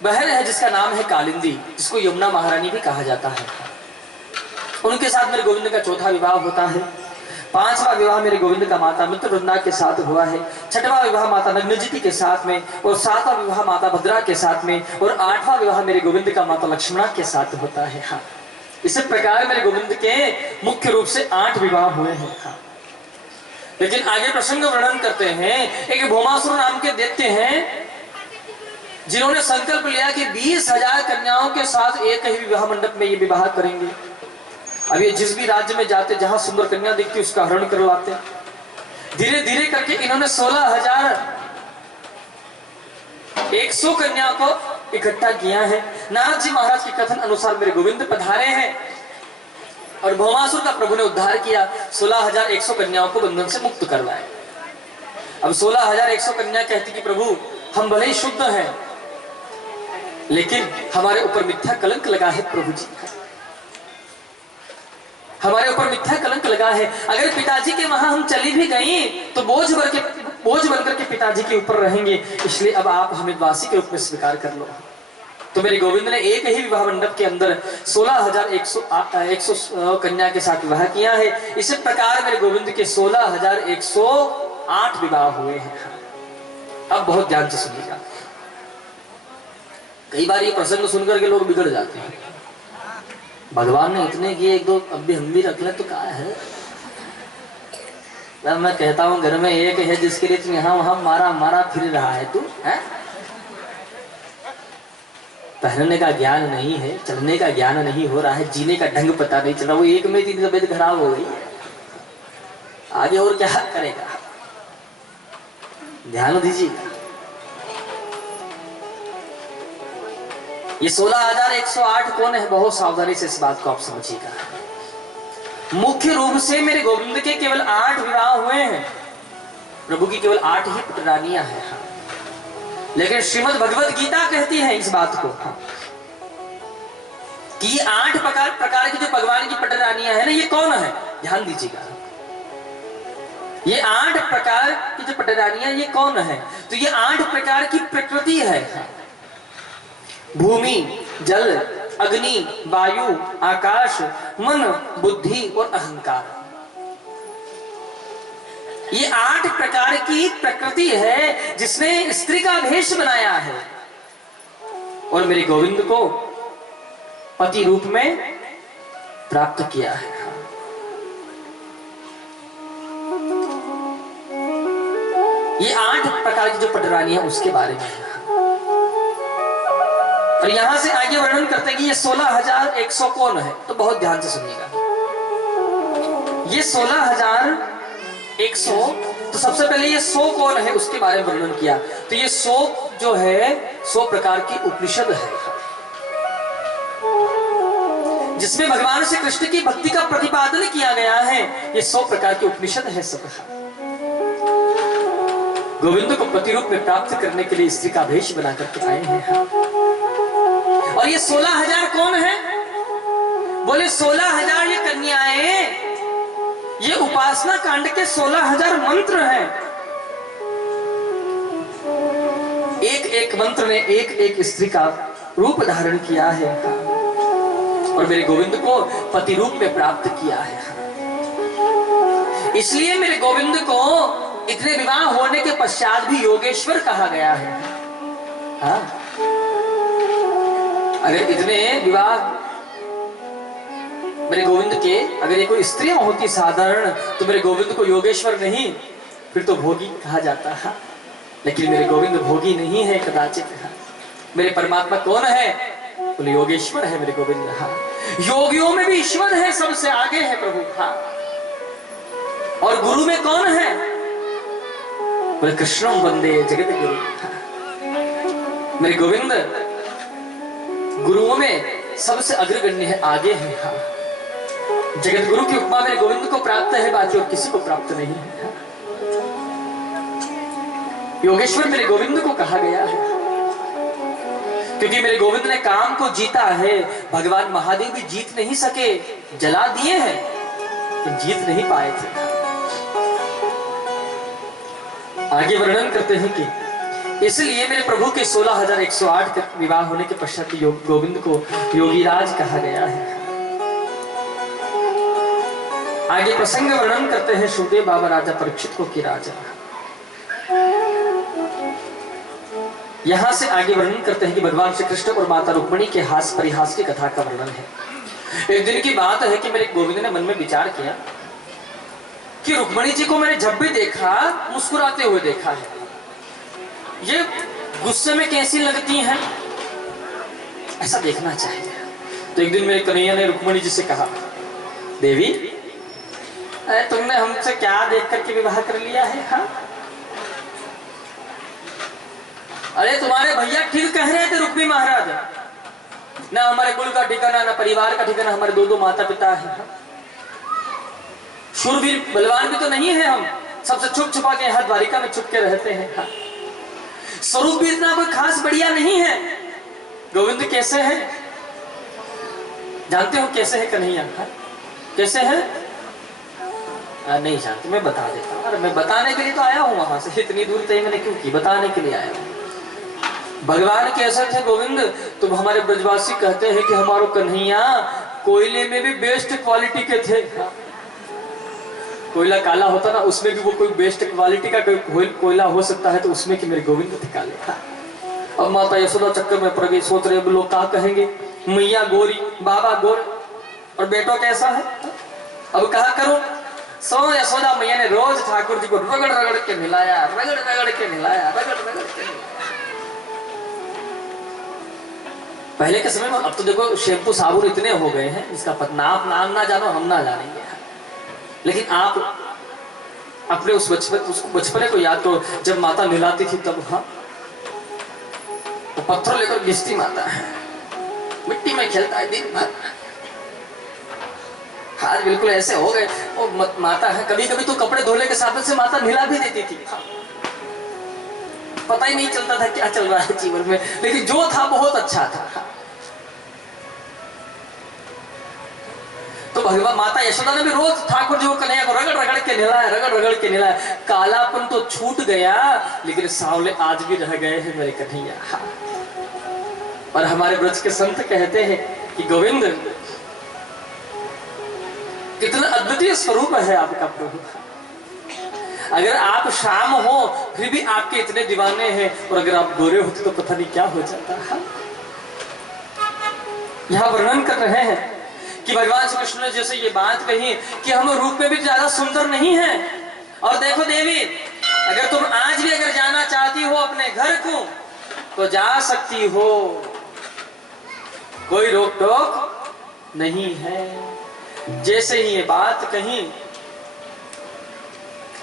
बहन है जिसका नाम है कालिंदी, जिसको यमुना महारानी भी कहा जाता है। उनके साथ मेरे गोविंद का 4था विवाह होता है। 5वां विवाह मेरे गोविंद का माता मित्रवृंदा के साथ हुआ है। 6वां विवाह माता नग्नजिति के साथ में, और 7वां विवाह माता भद्रा के साथ में, और 8वां विवाह मेरे गोविंद का माता लक्ष्मणा के साथ होता है। हाँ इसी प्रकार मेरे गोविंद के मुख्य रूप से 8 विवाह हुए हैं। हाँ लेकिन आगे प्रसंग वर्णन करते हैं, एक भौमासुर नाम के दैत्य हैं जिन्होंने संकल्प लिया कि 20,000 कन्याओं के साथ एक ही विवाह मंडप में ये विवाह करेंगे। अब ये जिस भी राज्य में जाते जहां सुंदर कन्या दिखती उसका हरण करवाते। धीरे धीरे करके इन्होंने 16,100 कन्या को इकट्ठा किया है। नारद जी महाराज के कथन अनुसार मेरे गोविंद पधारे हैं और भौमासुर का प्रभु ने उद्धार किया, 16,100 कन्याओं को बंधन से मुक्त करवाए। अब 16,100 कन्या कहती कि प्रभु हम भले ही शुद्ध हैं, लेकिन हमारे ऊपर मिथ्या कलंक लगा है प्रभु जी, हमारे ऊपर मिथ्या कलंक लगा है। अगर पिताजी के वहां हम चली भी गई तो बोझ बनकर के पिताजी के ऊपर रहेंगे, इसलिए अब आप हमें दासी के रूप में स्वीकार कर लो। तो मेरे गोविंद ने एक ही विवाह मंडप के अंदर 16,100 कन्या के साथ विवाह किया है। इसी प्रकार मेरे गोविंद के 16,108 विवाह हुए हैं। अब बहुत ध्यान से सुनिएगा, कई बार ये प्रसंग सुनकर के लोग बिगड़ जाते हैं। भगवान ने इतने किए, एक 2 अब भी हम भी रख ले तो क्या है। मैं कहता हूँ घर में एक है जिसके लिए तू यहाँ वहां मारा फिर रहा है, तू है? पहनने का ज्ञान नहीं है, चलने का ज्ञान नहीं हो रहा है, जीने का ढंग पता नहीं चल रहा, वो एक में तेरी तबीयत खराब हो गई, आगे और क्या करेगा? ध्यान दीजिए। ये 16,108 कौन है? बहुत सावधानी से इस बात को आप समझिएगा। मुख्य रूप से मेरे गोविंद के केवल 8 विवाह हुए हैं, प्रभु की केवल 8 ही पुटरानियां हैं। हाँ। लेकिन श्रीमद् भगवद गीता कहती है इस बात को, हाँ, कि 8 प्रकार की जो भगवान की पटरानियां है ना, ये कौन है? ध्यान दीजिएगा, ये 8 प्रकार की जो पटरानियां ये कौन है? तो ये 8 प्रकार की प्रकृति है। हाँ। भूमि, जल, अग्नि, वायु, आकाश, मन, बुद्धि और अहंकार, ये 8 प्रकार की प्रकृति है जिसने स्त्री का भेष बनाया है और मेरे गोविंद को पति रूप में प्राप्त किया है। ये 8 प्रकार की जो पटरानियां उसके बारे में है। और यहां से आगे वर्णन करते हैं कि ये 16,100 कौन है। तो बहुत ध्यान से सुनिएगा, ये 16,100, तो सबसे पहले ये 100 कौन है उसके बारे में वर्णन किया। तो ये 100 जो है 100 प्रकार की उपनिषद है, जिसमें भगवान श्री कृष्ण की भक्ति का प्रतिपादन किया गया है। ये 100 प्रकार की उपनिषद है सब। गोविंद को पति रूप में प्राप्त करने के लिए स्त्री का भेष बना करके आए हैं। और ये 16,000 कौन है? बोले 16,000 ये कन्याएं, ये उपासना कांड के 16,000 मंत्र हैं। एक एक मंत्र ने एक एक स्त्री का रूप धारण किया है और मेरे गोविंद को पति रूप में प्राप्त किया है। इसलिए मेरे गोविंद को इतने विवाह होने के पश्चात भी योगेश्वर कहा गया है। हाँ? अगर इतने विवाह मेरे गोविंद के, अगर ये कोई स्त्रियां होती साधारण, तो मेरे गोविंद को योगेश्वर नहीं, फिर तो भोगी कहा जाता है। लेकिन मेरे गोविंद भोगी नहीं है कदाचित। मेरे परमात्मा कौन है? बोले योगेश्वर है मेरे गोविंद। हाँ, योगियों में भी ईश्वर है, सबसे आगे है प्रभु। हाँ, और गुरु में कौन है? बोले कृष्णम वंदे जगत गुरु। हाँ, मेरे गोविंद गुरुओं में सबसे अग्रगण्य है, आगे है। हाँ, जगत गुरु की उपमा मेरे गोविंद को प्राप्त है, बाकी और किसी को प्राप्त नहीं है। हाँ, योगेश्वर मेरे गोविंद को कहा गया है, क्योंकि मेरे गोविंद ने काम को जीता है। भगवान महादेव भी जीत नहीं सके, जला दिए हैं, तो जीत नहीं पाए थे। आगे वर्णन करते हैं कि इसलिए मेरे प्रभु के 16,108 तक विवाह होने के पश्चात गोविंद को योगीराज कहा गया है। आगे प्रसंग वर्णन करते हैं सुखदेव बाबा राजा परीक्षित को कि राजा। यहां से आगे वर्णन करते हैं कि भगवान श्री कृष्ण और माता रुक्मिणी के हास परिहास की कथा का वर्णन है। एक दिन की बात है कि मेरे गोविंद ने मन में विचार किया कि रुक्मिणी जी को मैंने जब भी देखा मुस्कुराते हुए देखा है, ये गुस्से में कैसी लगती हैं, ऐसा देखना चाहिए। तो एक दिन मेरे कन्हैया ने रुक्मिणी जी से कहा, देवी अरे तुमने हमसे क्या देख करके विवाह कर लिया है? हाँ? अरे तुम्हारे भैया ठीक कह रहे थे रुक्मी महाराज, ना हमारे कुल का ठिकाना, ना परिवार का ठिकाना, हमारे दो माता पिता है। शूरवीर बलवान भी तो नहीं है हम, सबसे छुप छुपा के यहाँ द्वारिका में छुप के रहते हैं। स्वरूप भी इतना कोई खास बढ़िया नहीं है। गोविंद कैसे है जानते हो? कैसे है कन्हैया? कैसे है? नहीं जानते, मैं बता देता हूँ। अरे मैं बताने के लिए तो आया हूँ, वहां से इतनी दूर तय मैंने क्यों की, बताने के लिए आया हूँ। भगवान कैसे थे गोविंद? तो हमारे ब्रजवासी कहते हैं कि हमारो कन्हैया कोयले में भी बेस्ट क्वालिटी के थे। कोयला काला होता ना, उसमें भी वो कोई बेस्ट क्वालिटी का कोई कोयला हो सकता है, तो उसमें कि मेरे गोविंद थे काले। अब माता यशोदा चक्कर में पड़ गई, सोच रहे लोग क्या कहेंगे, मैया गोरी बाबा गोरे और बेटो कैसा है। अब कहा करो, सो यशोदा मैया ने रोज ठाकुर जी को रगड़ रगड़ के मिलाया, रगड़ रगड़ के मिलाया, रगड़ रगड़ के मिलाया। पहले के समय में, अब तो देखो शैम्पू साबुन इतने हो गए हैं, इसका नाम ना जानो, हम ना जानेंगे। लेकिन आप अपने उस बचपने को याद करो, जब माता नहलाती थी तब। हाँ, तो पत्थर लेकर घिसती माता है, मिट्टी में खेलता है दिन भर। हाथ बिल्कुल ऐसे हो गए। वो माता है, कभी कभी तो कपड़े धोने के साथ से माता नहला भी देती थी। हाँ, पता ही नहीं चलता था क्या चल रहा है जीवन में, लेकिन जो था बहुत अच्छा था। तो भगवान माता यशोदा ने भी रोज ठाकुर जी को कन्हैया को रगड़ रगड़ के नहलाया, रगड़ रगड़ के नहलाया। कालापन तो छूट गया, लेकिन सांवले आज भी रह गए हैं मेरे कन्हैया। और हमारे ब्रज के संत कहते हैं कि गोविंद कितना अद्वितीय स्वरूप है आपका प्रभु। अगर आप शाम हो फिर भी आपके इतने दीवाने हैं, और अगर आप गोरे होते तो पता नहीं क्या हो जाता। यहाँ वर्णन कर रहे हैं कि भगवान श्री कृष्ण ने जैसे ये बात कही कि हम रूप में भी ज्यादा सुंदर नहीं है। और देखो देवी, अगर तुम आज भी अगर जाना चाहती हो अपने घर को तो जा सकती हो, कोई रोक टोक नहीं है। जैसे ही ये बात कही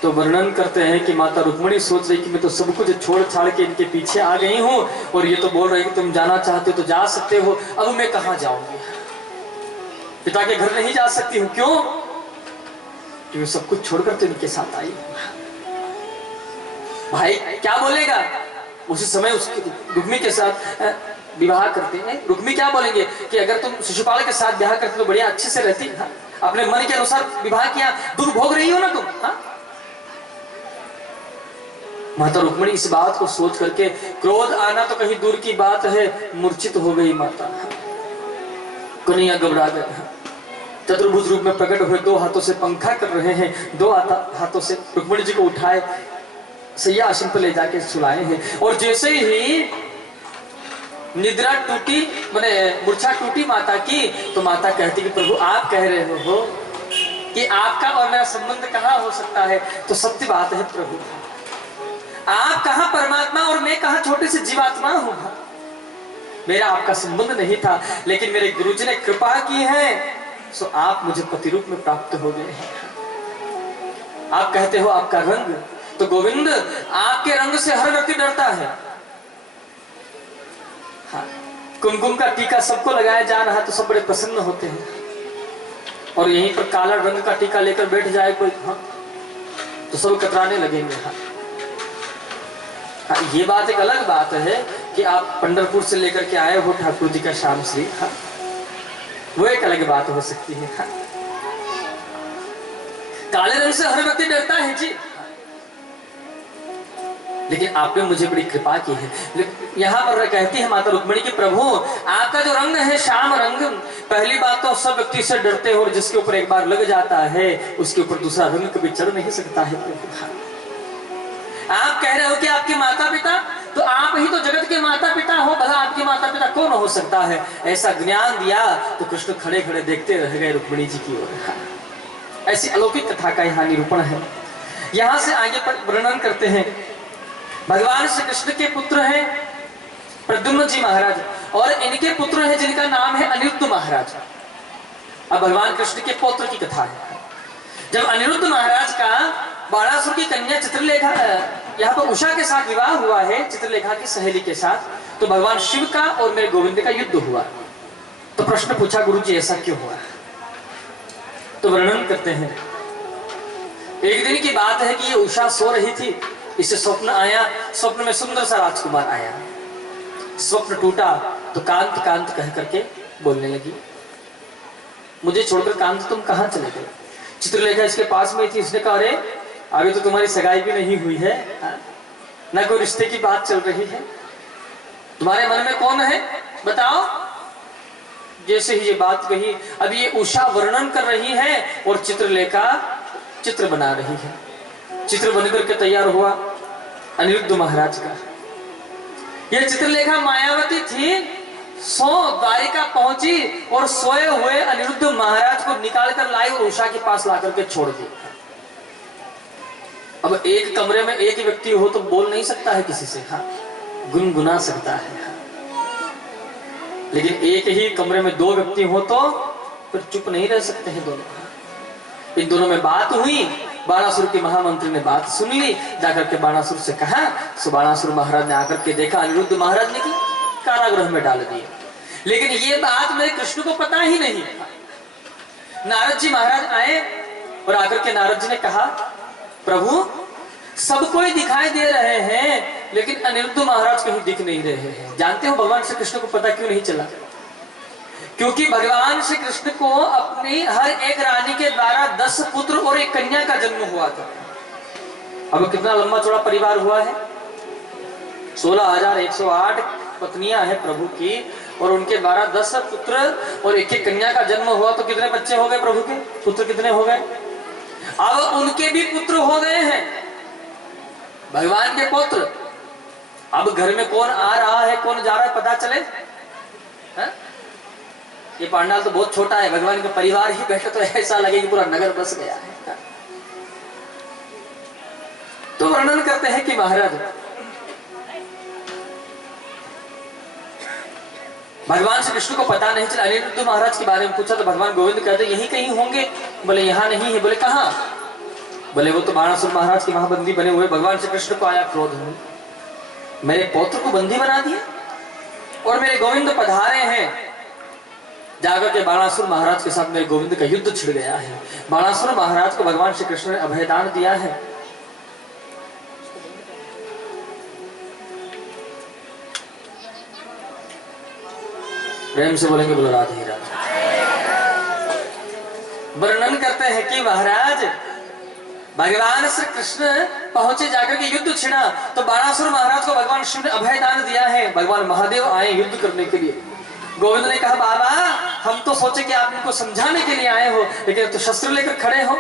तो वर्णन करते हैं कि माता रुक्मिणी सोच रही कि मैं तो सब कुछ छोड़ छाड़ के इनके पीछे आ गई हूं, और ये तो बोल रहे कि तुम जाना चाहते हो तो जा सकते हो, अब मैं कहां जाऊंगी? पिता के घर नहीं जा सकती हूँ। क्यों? क्योंकि सब कुछ छोड़कर तो इनके साथ आई। भाई क्या बोलेगा? उसी समय उसकी रुक्मी के साथ विवाह करते हैं। रुक्मी क्या बोलेंगे कि अगर तुम शिशुपाल के साथ विवाह करते तो बढ़िया अच्छे से रहती। हाँ? अपने मन के अनुसार विवाह किया, दुख भोग रही हो ना तुम। हाँ? माता रुक्मिणी इस बात को सोच करके क्रोध आना तो कहीं दूर की बात है, मूर्छित हो गई माता। कन्हैया घबरा गए। चतुर्भुज रूप में प्रकट हुए, दो हाथों से पंखा कर रहे हैं, दो हाथों से रुक्मिणी जी को उठाए सैया आसन पर ले जाके सुलाए हैं। और जैसे ही निद्रा टूटी, मैंने मूर्छा टूटी माता की, तो माता कहती कि प्रभु आप कह रहे हो कि आपका और मेरा संबंध कहाँ हो सकता है? तो सत्य बात है प्रभु, आप कहाँ परमात्मा और मैं कहाँ छोटे से जीवात्मा हूं। मेरा आपका संबंध नहीं था, लेकिन मेरे गुरुजी ने कृपा की है, सो आप मुझे पति रूप में प्राप्त हो गए हैं। आप कहते हो आपका रंग, तो गोविंद आपके रंग से हर व्यक्ति डरता है। हाँ, कुमकुम का टीका सबको लगाया जा रहा तो सब बड़े प्रसन्न होते हैं, और यहीं पर काला रंग का टीका लेकर बैठ जाए कोई, हाँ, तो सब कतराने लगेंगे। हाँ, ये बात एक अलग बात है कि आप पंढरपुर से लेकर के आए हो ठाकुर जी का श्याम श्री। हाँ, वो एक अलग बात हो सकती है। हाँ, काले रंग से हर व्यक्ति डरता है जी, लेकिन आपने मुझे बड़ी कृपा की है। यहाँ पर कहती है माता रुक्मिणी की प्रभु आपका जो रंग है श्याम रंग, पहली बात तो सब व्यक्ति से डरते हो, और जिसके ऊपर एक बार लग जाता है उसके ऊपर दूसरा रंग कभी चढ़ नहीं सकता है प्रभु। आप कह रहे हो कि आपके माता पिता, तो आप ही तो जगत के माता पिता हो, भला आपके माता पिता कौन हो सकता है? ऐसा ज्ञान दिया तो कृष्ण खड़े खड़े देखते रह गए रुक्मिणी जी की ओर। ऐसी अलौकिक कथा का यहाँ निरूपण है। यहाँ से आगे पर वर्णन करते हैं, भगवान श्री कृष्ण के पुत्र हैं प्रद्युम्न जी महाराज, और इनके पुत्र हैं जिनका नाम है अनिरुद्ध महाराज। अब भगवान कृष्ण के पौत्र की कथा है। जब अनिरुद्ध महाराज का बाणासुर की कन्या चित्रलेखा, यहाँ पर उषा के साथ विवाह हुआ है, चित्रलेखा की सहेली के साथ, तो भगवान शिव का और मेरे गोविंद का युद्ध हुआ। तो प्रश्न पूछा गुरु जी ऐसा क्यों हुआ? तो वर्णन करते हैं, एक दिन की बात है कि ये उषा सो रही थी, इसे स्वप्न आया, स्वप्न में सुंदर सा राजकुमार आया। स्वप्न टूटा तो कांत कांत कह करके बोलने लगी, मुझे छोड़कर कांत तुम कहां चले गए? चित्रलेखा इसके पास में थी, इसने कहा अरे अभी तो तुम्हारी सगाई भी नहीं हुई है, ना कोई रिश्ते की बात चल रही है, तुम्हारे मन में कौन है बताओ? जैसे ही ये बात कही, अभी ये उषा वर्णन कर रही है और चित्रलेखा चित्र बना रही है। चित्र बनकर के तैयार हुआ अनिरुद्ध महाराज का। यह चित्रलेखा मायावती थी, सो द्वारिका पहुंची और सोए हुए अनिरुद्ध महाराज को निकाल कर लाई और उषा के पास लाकर के छोड़ दी। अब एक कमरे में एक व्यक्ति हो तो बोल नहीं सकता है किसी से, हाँ, गुनगुना सकता है, हाँ। लेकिन एक ही कमरे में दो व्यक्ति हो तो फिर चुप नहीं रह सकते हैं दोनों। इन दोनों में बात हुई, बाणासुर के महामंत्री ने बात सुन ली, जाकर के बाणासुर से कहा। सो बाणासुर महाराज ने आकर के देखा, अनिरुद्ध महाराज ने की कारागृह में डाल दिया। लेकिन ये बात मेरे कृष्ण को पता ही नहीं। नारद जी महाराज आए और आकर के नारद जी ने कहा, प्रभु सब कोई दिखाई दे रहे हैं लेकिन अनिरुद्ध महाराज कहीं दिख नहीं रहे हैं। जानते हो भगवान श्री कृष्ण को पता क्यों नहीं चला? क्योंकि भगवान श्री कृष्ण को अपनी हर एक रानी के द्वारा 10 पुत्र और एक कन्या का जन्म हुआ था। अब कितना लंबा चौड़ा परिवार हुआ है, 16,108 पत्नियां हैं प्रभु की, और उनके द्वारा 10 पुत्र और एक कन्या का जन्म हुआ, तो कितने बच्चे हो गए प्रभु के? पुत्र कितने हो गए? अब उनके भी पुत्र हो गए हैं, भगवान के पुत्र। अब घर में कौन आ रहा है कौन जा रहा है पता चले? है? ये पांडाल तो बहुत छोटा है, भगवान का परिवार ही बैठे तो ऐसा लगे कि पूरा नगर बस गया है। तो वर्णन करते हैं कि महाराज भगवान श्री कृष्ण को पता नहीं चला। अनिरुद्ध महाराज के बारे में पूछा तो भगवान गोविंद कहते यहीं कहीं होंगे। बोले यहाँ नहीं है। बोले कहाँ? बोले वो तो बाणासुर महाराज के महाबंदी बने हुए। भगवान श्री कृष्ण को आया क्रोध में, मेरे पौत्र को बंदी बना दिया और मेरे गोविंद पधारे हैं। जाकर के बाणासुर महाराज के साथ मेरे गोविंद का युद्ध छिड़ गया है। बाणासुर महाराज को भगवान श्री कृष्ण ने अभयदान दिया है। प्रेम से बोलेंगे बोलो राधे राधे। वर्णन करते हैं कि महाराज भगवान श्री कृष्ण पहुंचे, जाकर के युद्ध छिड़ा तो बाणासुर महाराज को भगवान शिव ने अभयदान दिया है। भगवान महादेव आए युद्ध करने के लिए। गोविंद ने कहा बाबा हम तो सोचे कि आप इनको समझाने के लिए आए हो, लेकिन तो शस्त्र लेकर खड़े हो।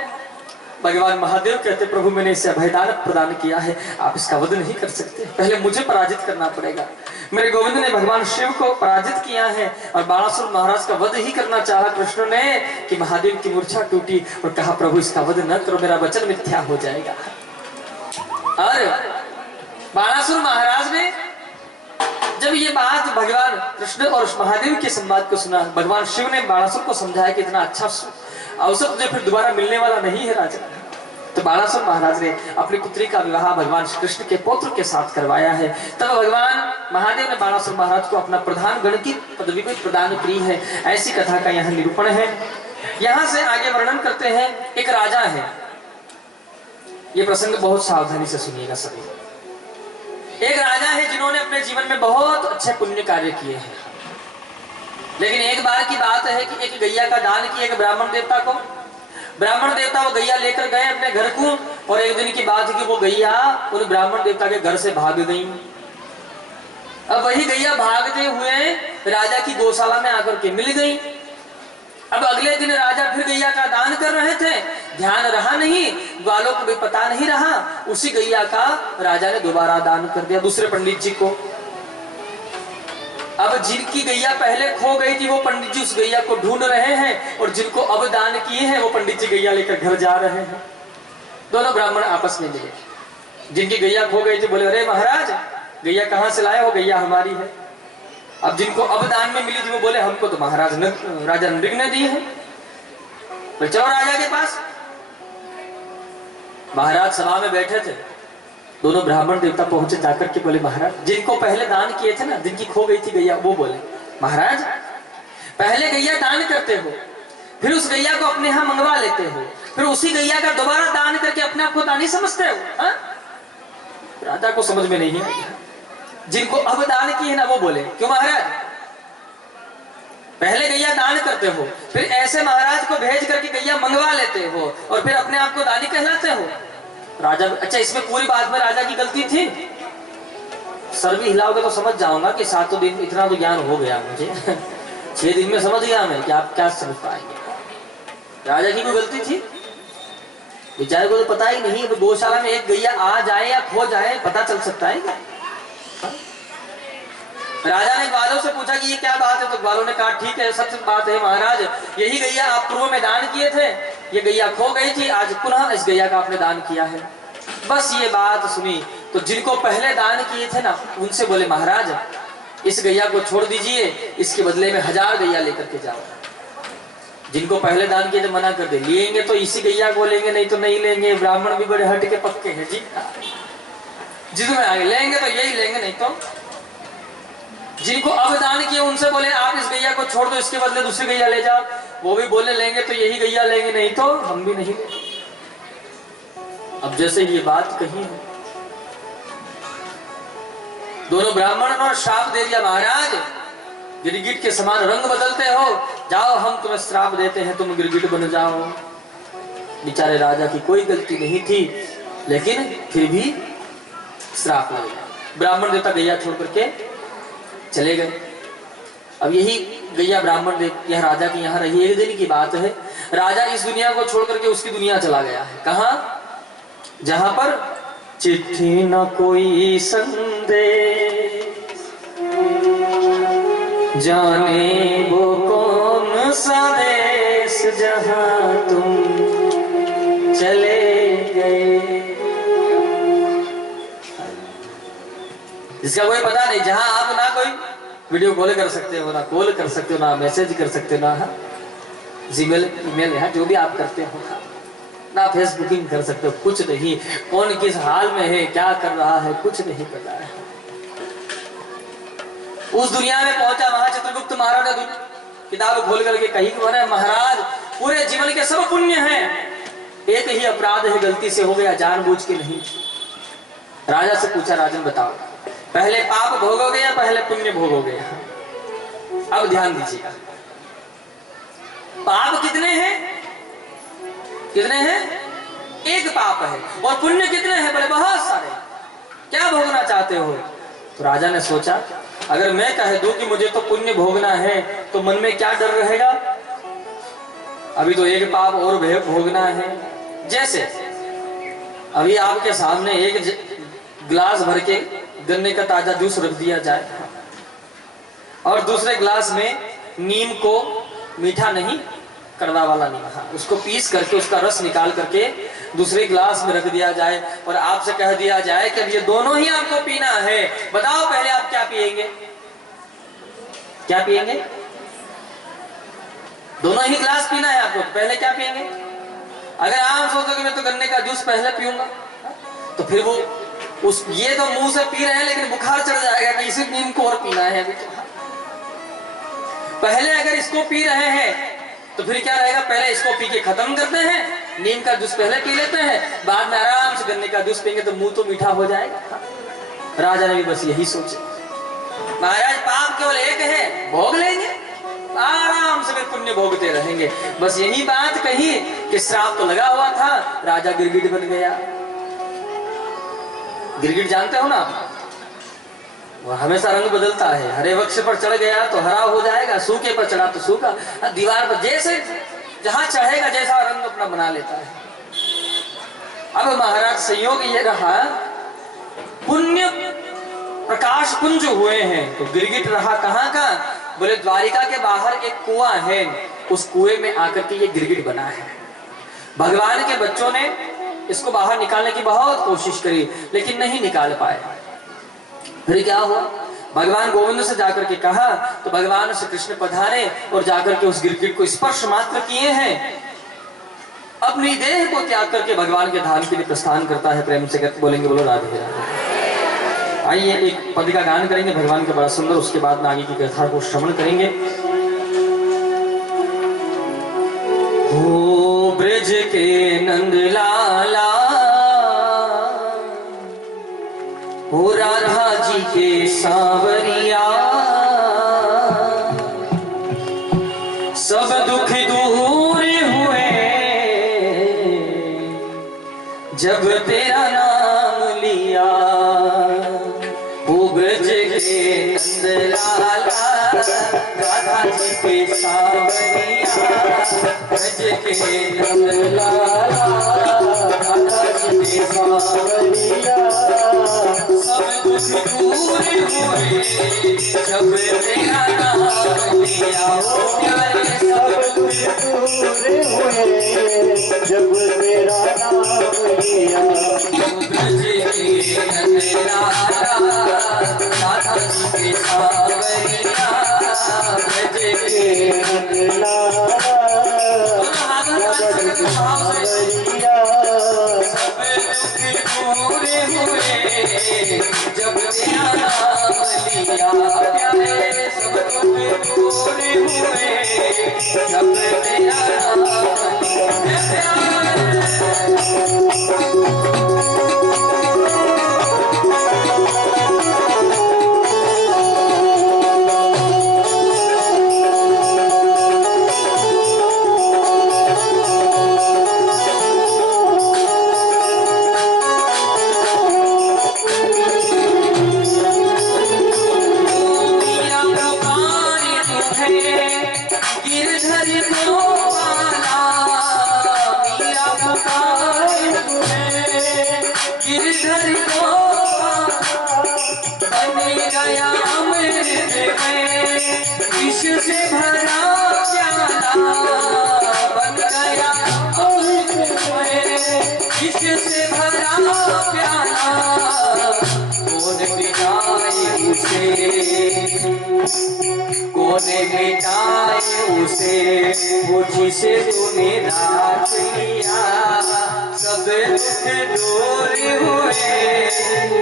भगवान महादेव कहते प्रभु मैंने इसे अभयदान प्रदान किया है, आप इसका वध नहीं कर सकते, पहले मुझे पराजित करना पड़ेगा। मेरे गोविंद ने भगवान शिव को पराजित किया है और बाणासुर महाराज का वध ही करना चाहा कृष्ण ने कि महादेव की मूर्छा टूटी और कहा प्रभु इसका वध न करो, मेरा वचन मिथ्या हो जाएगा। और बाणासुर महाराज ने जब ये बात भगवान कृष्ण और महादेव के संवाद को सुना, भगवान शिव ने बाणासुर को समझाया कि इतना अच्छा अवसर तुझे फिर दोबारा मिलने वाला नहीं है राजा। तो बाणासुर महाराज ने अपनी पुत्री का विवाह भगवान श्री कृष्ण के पुत्र के साथ करवाया है। तब भगवान महादेव ने बाणासुर महाराज को अपना प्रधान गण की पदवी भी प्रदान की है। ऐसी कथा का यहाँ निरूपण है। यहाँ से आगे वर्णन करते हैं। एक राजा है, ये प्रसंग बहुत सावधानी से सुनिएगा सभी। एक राजा है जिन्होंने अपने जीवन में बहुत अच्छे पुण्य कार्य किए हैं, लेकिन एक बार की बात है कि एक गैया का दान किया एक ब्राह्मण देवता को। ब्राह्मण देवता वो गैया लेकर गए अपने घर को, और एक दिन की बात है कि वो गैया उन ब्राह्मण देवता के घर से भाग गई। अब वही गैया भागते हुए राजा की गौशाला में आकर के मिल गई। अब अगले दिन राजा फिर गैया का दान कर रहे थे, ध्यान रहा नहीं, ग्वालों को भी पता नहीं रहा। उसी गैया का राजा ने दोबारा दान कर दिया दूसरे पंडित जी को। अब जिनकी गैया पहले खो गई थी वो पंडित जी उस गैया को ढूंढ रहे हैं, और जिनको अब दान किए हैं वो पंडित जी गैया लेकर घर जा रहे हैं। दोनों ब्राह्मण आपस में मिले। जिनकी गैया खो गई थी बोले अरे महाराज गैया कहाँ से लाए हो, गैया हमारी है। अब जिनको अब दान में मिली थी वो बोले हमको तो महाराज राजा नृग ने दी है। बोले चलो राजा के पास। महाराज सभा में बैठे थे, दोनों ब्राह्मण देवता पहुंचे, जाकर के बोले महाराज जिनको पहले दान किए थे ना, जिनकी खो गई थी गैया, वो बोले महाराज पहले गैया दान करते हो, फिर उस गैया को अपने यहाँ मंगवा लेते हो, फिर उसी गैया का दोबारा दान करके अपने आप को दानी समझते हो। हा? राजा को समझ में नहीं आया। जिनको अब दान किए है ना वो बोले क्यों महाराज पहले गैया दान करते हो, फिर ऐसे महाराज को भेज करके गैया मंगवा लेते हो और फिर अपने आप को दानी कहलाते हो। राजा अच्छा इसमें पूरी बात में राजा की गलती थी? सर भी हिलाओगे तो समझ जाऊंगा कि 7 दिन इतना तो ज्ञान हो गया मुझे 6 दिन में समझ गया मैं कि आप क्या समझ पाएंगे। राजा की कोई गलती थी? बेचारे को तो पता ही नहीं। गौशाला में एक गैया आ जाए या खो जाए पता चल सकता है क्या? राजा ने ग्वालों से पूछा कि ये क्या बात है, तो ग्वालों ने कहा ठीक है सच बात है महाराज, यही गैया आप पूर्व में दान किए थे, ये गैया खो गई थी, आज पुनः इस गैया का आपने दान किया है। बस ये बात सुनी तो जिनको पहले दान किए थे ना उनसे बोले महाराज इस गैया को छोड़ दीजिए, इसके बदले में 1000 गैया लेकर के जाओ। जिनको पहले दान किए थे मना कर दे, लेंगे तो इसी गैया को लेंगे नहीं तो नहीं लेंगे। ब्राह्मण भी बड़े हट के पक्के हैं जी, जिसमें आगे लेंगे तो यही लेंगे नहीं तो। जिनको अब दान किए उनसे बोले आप इस गैया को छोड़ दो, इसके बदले दूसरी गैया ले जाओ। वो भी बोले लेंगे तो यही गैया लेंगे नहीं तो हम भी नहीं लेंगे। अब जैसे ये बात कही है, दोनों ब्राह्मणों ने श्राप दे दिया महाराज गिरगिट के समान रंग बदलते हो, जाओ हम तुम्हें श्राप देते हैं, तुम गिरगिट बन जाओ। बेचारे राजा की कोई गलती नहीं थी, लेकिन फिर भी श्राप लग गया। ब्राह्मण देवता गैया छोड़ करके चले गए। अब यही गैया ब्राह्मण यह राजा की यहाँ रही। एक दिन की बात है, राजा इस दुनिया को छोड़ करके उसकी दुनिया चला गया है। कहाँ? जहां पर चिट्ठी न कोई संदेश, जाने वो कौन सा देश जहां तुम चले गए। जिसका कोई पता नहीं, जहां आप ना कोई वीडियो कॉल कर सकते हो, ना कॉल कर सकते हो, ना मैसेज कर सकते हो, ना जीमेल ईमेल है जो भी आप करते हो, ना फेसबुकिंग कर सकते हो, कुछ नहीं। कौन किस हाल में है, क्या कर रहा है, कुछ नहीं पता है। उस दुनिया में पहुंचा वहां चित्रगुप्त महाराज ने किताब खोल करके कही कि महाराज पूरे जीवन के सब पुण्य हैं, एक ही अपराध है, गलती से हो गया, जानबूझ के नहीं। राजा से पूछा, राजन बताओ पहले पाप भोगोगे या पहले पुण्य भोगोगे? अब ध्यान दीजिएगा, पाप कितने हैं? कितने हैं? एक पाप है। और पुण्य कितने हैं? बोले बहुत सारे। क्या भोगना चाहते हो? तो राजा ने सोचा, अगर मैं कह दूं कि मुझे तो पुण्य भोगना है तो मन में क्या डर रहेगा? अभी तो एक पाप और भोगना है। जैसे अभी आपके सामने एक गिलास भर के गन्ने का ताजा जूस रख दिया जाए और दूसरे गिलास में नीम को, मीठा नहीं, कड़वा वाला नीम, हाँ, उसको पीस करके उसका रस निकाल करके दूसरे गिलास में रख दिया जाए और आपसे कह दिया जाए कि अब ये दोनों ही आपको पीना है, बताओ पहले आप क्या पिएंगे? क्या पिएंगे? दोनों ही गिलास पीना है आपको, पहले क्या पिएंगे? अगर आप सोचोगे मैं तो गन्ने का जूस पहले पीऊंगा, तो फिर वो ये तो मुंह से पी रहे हैं लेकिन बुखार चढ़ जाएगा कि इसी नीम को और पीना है। पहले अगर इसको पी रहे हैं तो फिर क्या रहेगा? पहले इसको पी के खत्म करते हैं, नीम का जूस पहले पी लेते हैं, बाद में आराम से गन्ने का जूस पिएंगे तो मुंह तो मीठा हो जाएगा। राजा ने भी बस यही सोचा, महाराज पाप केवल एक है, भोग लेंगे, आराम से फिर पुण्य भोगते रहेंगे। बस यही बात कही कि श्राप तो लगा हुआ था, राजा गिरगिट बन गया। गिरगिट जानते हो ना, वह हमेशा रंग बदलता है। हरे वृक्ष पर चढ़ गया तो हरा हो जाएगा, सूखे पर चढ़ा तो सूखा, दीवार पर जैसे जहां चढ़ेगा जैसा रंग अपना बना लेता है। अब महाराज संयोग ये रहा, पुण्य प्रकाश पुंज हुए हैं तो गिरगिट रहा कहां का? बोले द्वारिका के बाहर एक कुआं है, उस कुएं में आकर के ये गिरगिट बना है। भगवान के बच्चों ने इसको बाहर निकालने की बहुत कोशिश करी लेकिन नहीं निकाल पाए। फिर क्या हुआ? भगवान गोविंद से जाकर के कहा तो भगवान श्री कृष्ण पधारे और जाकर के उस गिरगिट को स्पर्श मात्र किए हैं। अपनी देह को त्याग करके भगवान के धाम के लिए प्रस्थान करता है। प्रेम से बोलेंगे बोलो राधे राधे। आइए एक पद का गान करेंगे भगवान के बड़ा सुंदर, उसके बाद में आगे की कथा को श्रवण करेंगे। हो ब्रज के नंद लाला, हो राधा जी के सांवरिया, सब दुख दूर हुए जब तेरा नाम लिया। हो ब्रज के नंद लाला, राधा जी के सांवरिया, ब्रज के नंद लाला, राधा जी के सांवरिया, सब दुख दूर हुए जब तेरा नाम लिया। हो प्यारे सब दुख दूर हुए जब तेरा नाम लिया। ब्रज के नंद लाला, राधा जी के सांवरिया, ब्रज के नंद लाला, राधा जी के सांवरिया, सब दुख दूर हुए जब तेरा नाम लिया। प्यारे सब दुख दूर हुए जब तेरा नाम लिया। गिरधर को मुझी से तूने रात लिया, सब दुख दूर हुए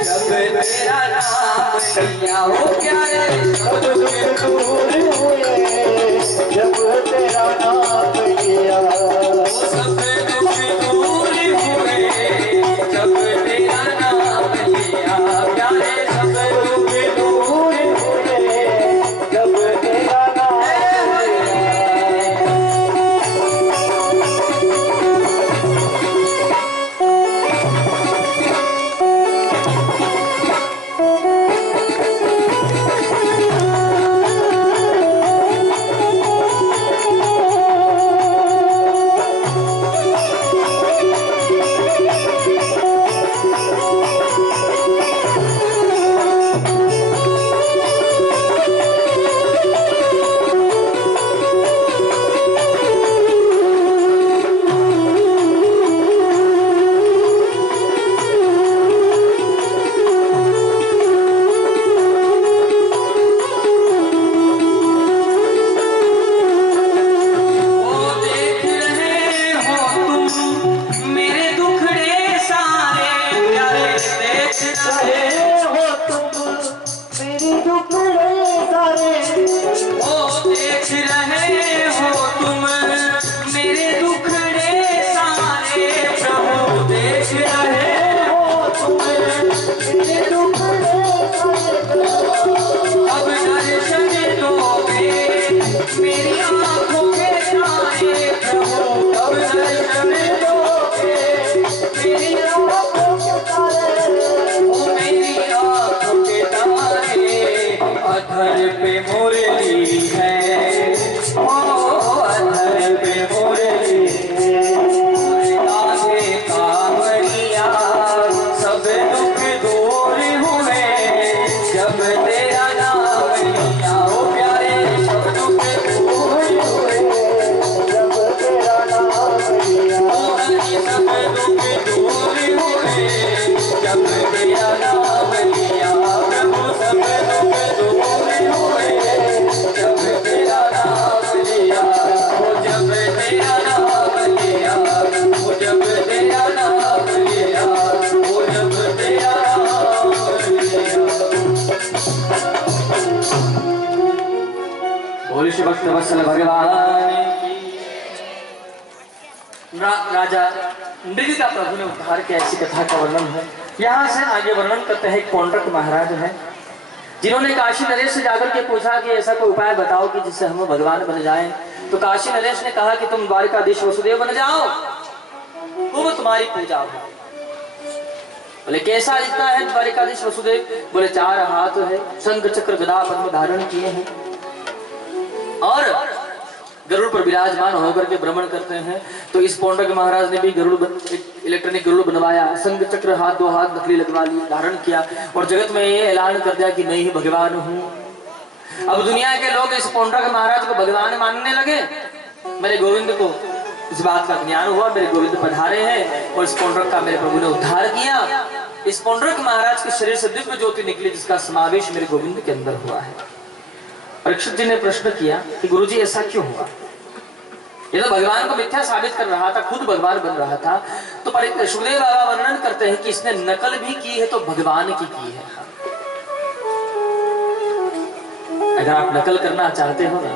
जब तेरा नाम लिया। हो प्यारे सब दुख दूर हुए जब तेरा नाम लिया। सब दुख दूर हुए जब तेरा नाम लिया। प्यारे सब दुख दूर हुए जब तेरा नाम राजा मृग का प्रभु ने उद्धार किया, ऐसी कथा का वर्णन है। यहाँ से आगे वर्णन करते हैं पौंड्रक महाराज है, जिन्होंने काशी नरेश से जाकर के पूछा कि ऐसा कोई उपाय बताओ कि जिससे हम भगवान बन जाएं। तो काशी नरेश ने कहा कि तुम द्वारिकाधीश वसुदेव बन जाओ, वो तुम्हारी पूजा हो। बोले कैसा दिखता है द्वारिकाधीश वसुदेव? बोले 4 हाथ है, शंख चक्र गदा पद्म धारण किए हैं और गरुड़ पर विराजमान होकर के भ्रमण करते हैं। तो इस पौंड्रक महाराज ने भी इलेक्ट्रॉनिक गरुड़ बनवाया, संग चक्र हाथ 2 हाथ नकली लगवा लिए, धारण किया और जगत में ये ऐलान कर दिया कि मैं ही भगवान हूँ। अब दुनिया के लोग इस पौंड्रक महाराज को भगवान मानने लगे। मेरे गोविंद को इस बात का ज्ञान हुआ, मेरे गोविंद पधारे हैं और इस पौंड्रक का मेरे प्रभु ने उद्धार किया। इस पौंड्रक महाराज के शरीर से दिव्य ज्योति निकली, जिसका समावेश मेरे गोविंद के अंदर हुआ है। परीक्षित जी ने प्रश्न किया कि गुरुजी ऐसा क्यों हुआ? ये तो भगवान को मिथ्या साबित कर रहा था, खुद भगवान बन रहा था। तो सुखदेव बाबा वर्णन करते हैं कि इसने नकल भी की है तो भगवान की है। अगर आप नकल करना चाहते हो ना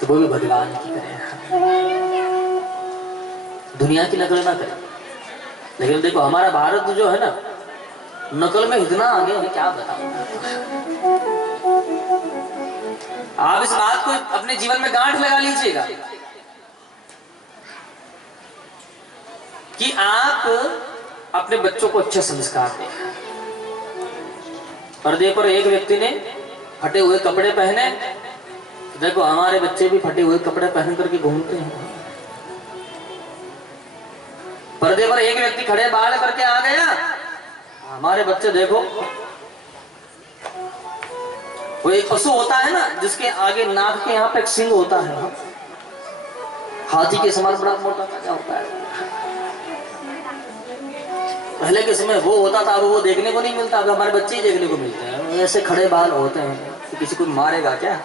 तो वो भी भगवान की करें, दुनिया की नकल ना करें। लेकिन देखो हमारा भारत जो है ना, नकल में इतना आगे है क्या बताऊं। आप इस बात को अपने जीवन में गांठ लगा लीजिएगा कि आप अपने बच्चों को अच्छे संस्कार दें। पर्दे पर एक व्यक्ति ने फटे हुए कपड़े पहने, देखो हमारे बच्चे भी फटे हुए कपड़े पहन करके घूमते हैं। पर्दे पर एक व्यक्ति खड़े बाल करके आ गया, हमारे बच्चे देखो, वो एक पशु होता है ना जिसके आगे नाक के यहाँ पे एक सिंग होता है, हाथी के समान बड़ा मोटा ताजा होता है। पहले के समय वो होता था, अब वो देखने को नहीं मिलता, अब हमारे बच्चे ही देखने को मिलते हैं। ऐसे खड़े बाल होते हैं तो किसी को मारेगा क्या?